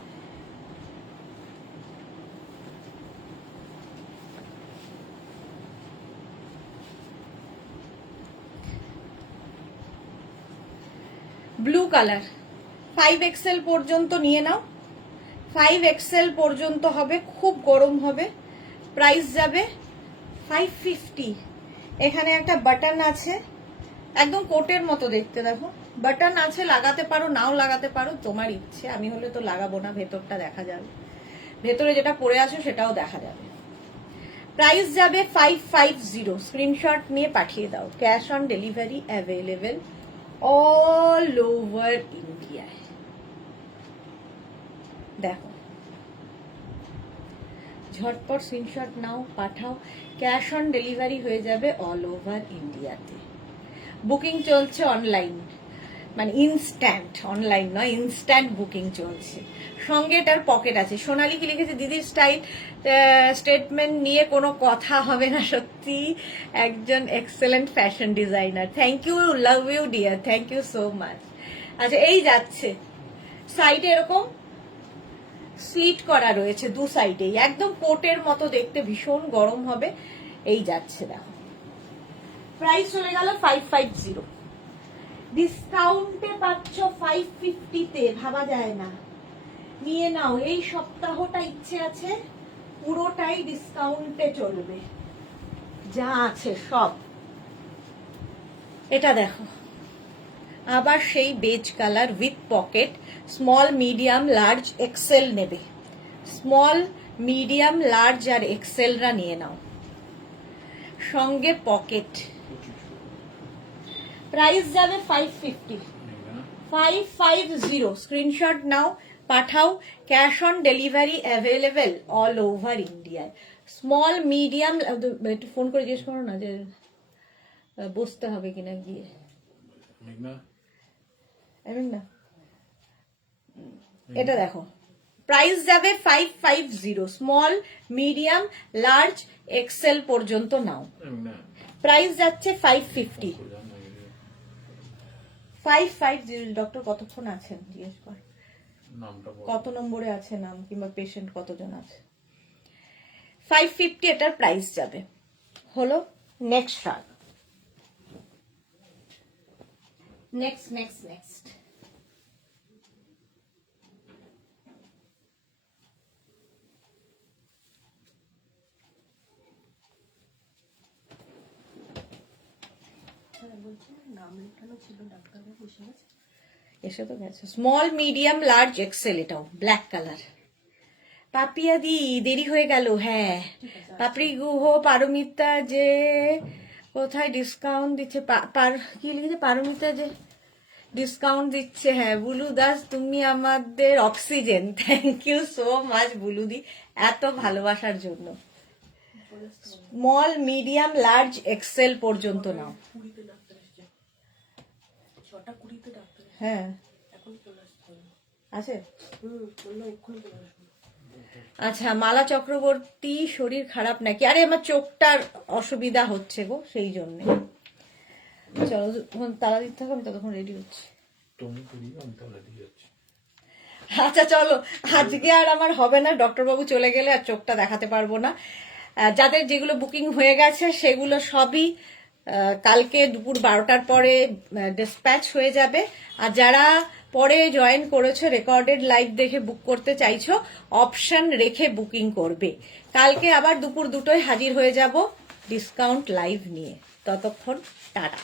ব্লু কালার, 5XL পর্যন্ত নিয়ে নাও। 5XL পর্যন্ত হবে, খুব গরম হবে। প্রাইস যাবে 550। এখানে একটা বাটন আছে, একদম কোটের মতো দেখতে, দেখো বাটন আছে, লাগাতে পারো নাও লাগাতে পারো, তোমার ইচ্ছে। আমি হলে তো লাগাবো না, ভেতরটা দেখা যাবে, ভেতরে যেটা পরে আছো সেটাও দেখা যাবে। প্রাইস যাবে 550। স্ক্রিনশট নিয়ে পাঠিয়ে দাও। Cash on delivery available all over ইন্ডিয়ায়। দেখো, ঝটপট স্ক্রিনশট নাও, পাঠাও। ক্যাশ অন ডেলিভারি হয়ে যাবে অল ওভার ইন্ডিয়াতে। বুকিং চলছে অনলাইন, মানে ইনস্ট্যান্ট, অনলাইন নয়, ইনস্ট্যান্ট বুকিং চলছে। সঙ্গে এটার পকেট আছে। সোনালি কি লিখেছে, দিদির স্টাইল স্টেটমেন্ট নিয়ে কোনো কথা হবে না, সত্যি একজন excellent fashion designer. Thank you, love you dear, thank you so much. আচ্ছা, এই যাচ্ছে, সাইডে এরকম স্লিট করা রয়েছে, দু সাইডেই একদম কোটের মতো দেখতে, ভীষণ গরম হবে। এই যাচ্ছে, দেখো। প্রাইস চলে গেল 550। ডিসকাউন্টে পাচ্ছ 550-তে, ভাবা যায় না। নিয়ে নাও, এই সপ্তাহটা ইচ্ছে আছে পুরোটাই ডিসকাউন্টে চলবে, যা আছে সব। এটা দেখো, আবার সেই beige colour with pocket, small medium large Excel নেবে। স্মল মিডিয়াম লার্জ আর এক্সেলরা নিয়ে নাও, সঙ্গে পকেট। প্রাইস যাবে 550। 550। স্ক্রিনশট নাও, পাঠাও। Cash on delivery available all over ইন্ডিয়ায়। স্মল মিডিয়াম, একটু ফোন করে জিজ্ঞেস করো না যে বসতে হবে কিনা গিয়ে। না, এটা দেখো, প্রাইস যাবে 550। স্মল মিডিয়াম লার্জ এক্সেল পর্যন্ত নাও, প্রাইস যাচ্ছে 550। 550। ডক্টর কতক্ষণ আছেন জিজ্ঞেস কর, কত নম্বরে আছে নাম, কিংবা পেশেন্ট কতজন আছে। 550 এটার প্রাইস যাবে। হলো, নেক্সট শার্ট। নেক্সট নাম লেখানো ছিল, ডাক্তারবাবু বসে গেছে, এসে তো গেছে। স্মল মিডিয়াম লার্জ এক্সেল, এটাও ব্ল্যাক কালার। পাপিয়া দি, দেরি হয়ে গেল। হ্যাঁ, পাপড়ি গুহ, পারমিতা যে কোথায় ডিসকাউন্ট দিচ্ছে, কি লিখেছে, পারমিতা যে ডিসকাউন্ট দিচ্ছে। হ্যাঁ, বুলু দাস, তুমি আমাদের oxygen. Thank you so much বুলুদি, এত ভালোবাসার জন্য। স্মল মিডিয়াম লার্জ এক্সেল পর্যন্ত নাও। হ্যাঁ আছে। আচ্ছা, মালা চক্রবর্তী শরীর খারাপ নাকি? আরে আমার চোখটার অসুবিধা হচ্ছে গো, সেই জন্য। চলো তালা দিতে থাকো, আমি ততক্ষণ রেডি হচ্ছি। আচ্ছা চলো, আজকে আর আমার হবে না, ডক্টর বাবু চলে গেলে আর চোখটা দেখাতে পারবো না। যাদের যেগুলো বুকিং হয়ে গেছে সেগুলো সবই কালকে দুপুর 12টার পরে ডিসপ্যাচ হয়ে যাবে। আর যারা পরে জয়েন করেছো, রেকর্ডেড লাইভ দেখে বুক করতে চাইছো, অপশন রেখে বুকিং করবে। কালকে আবার দুপুর 2টোয় হাজির হয়ে যাব ডিসকাউন্ট লাইভ নিয়ে। ততক্ষণ টাটা।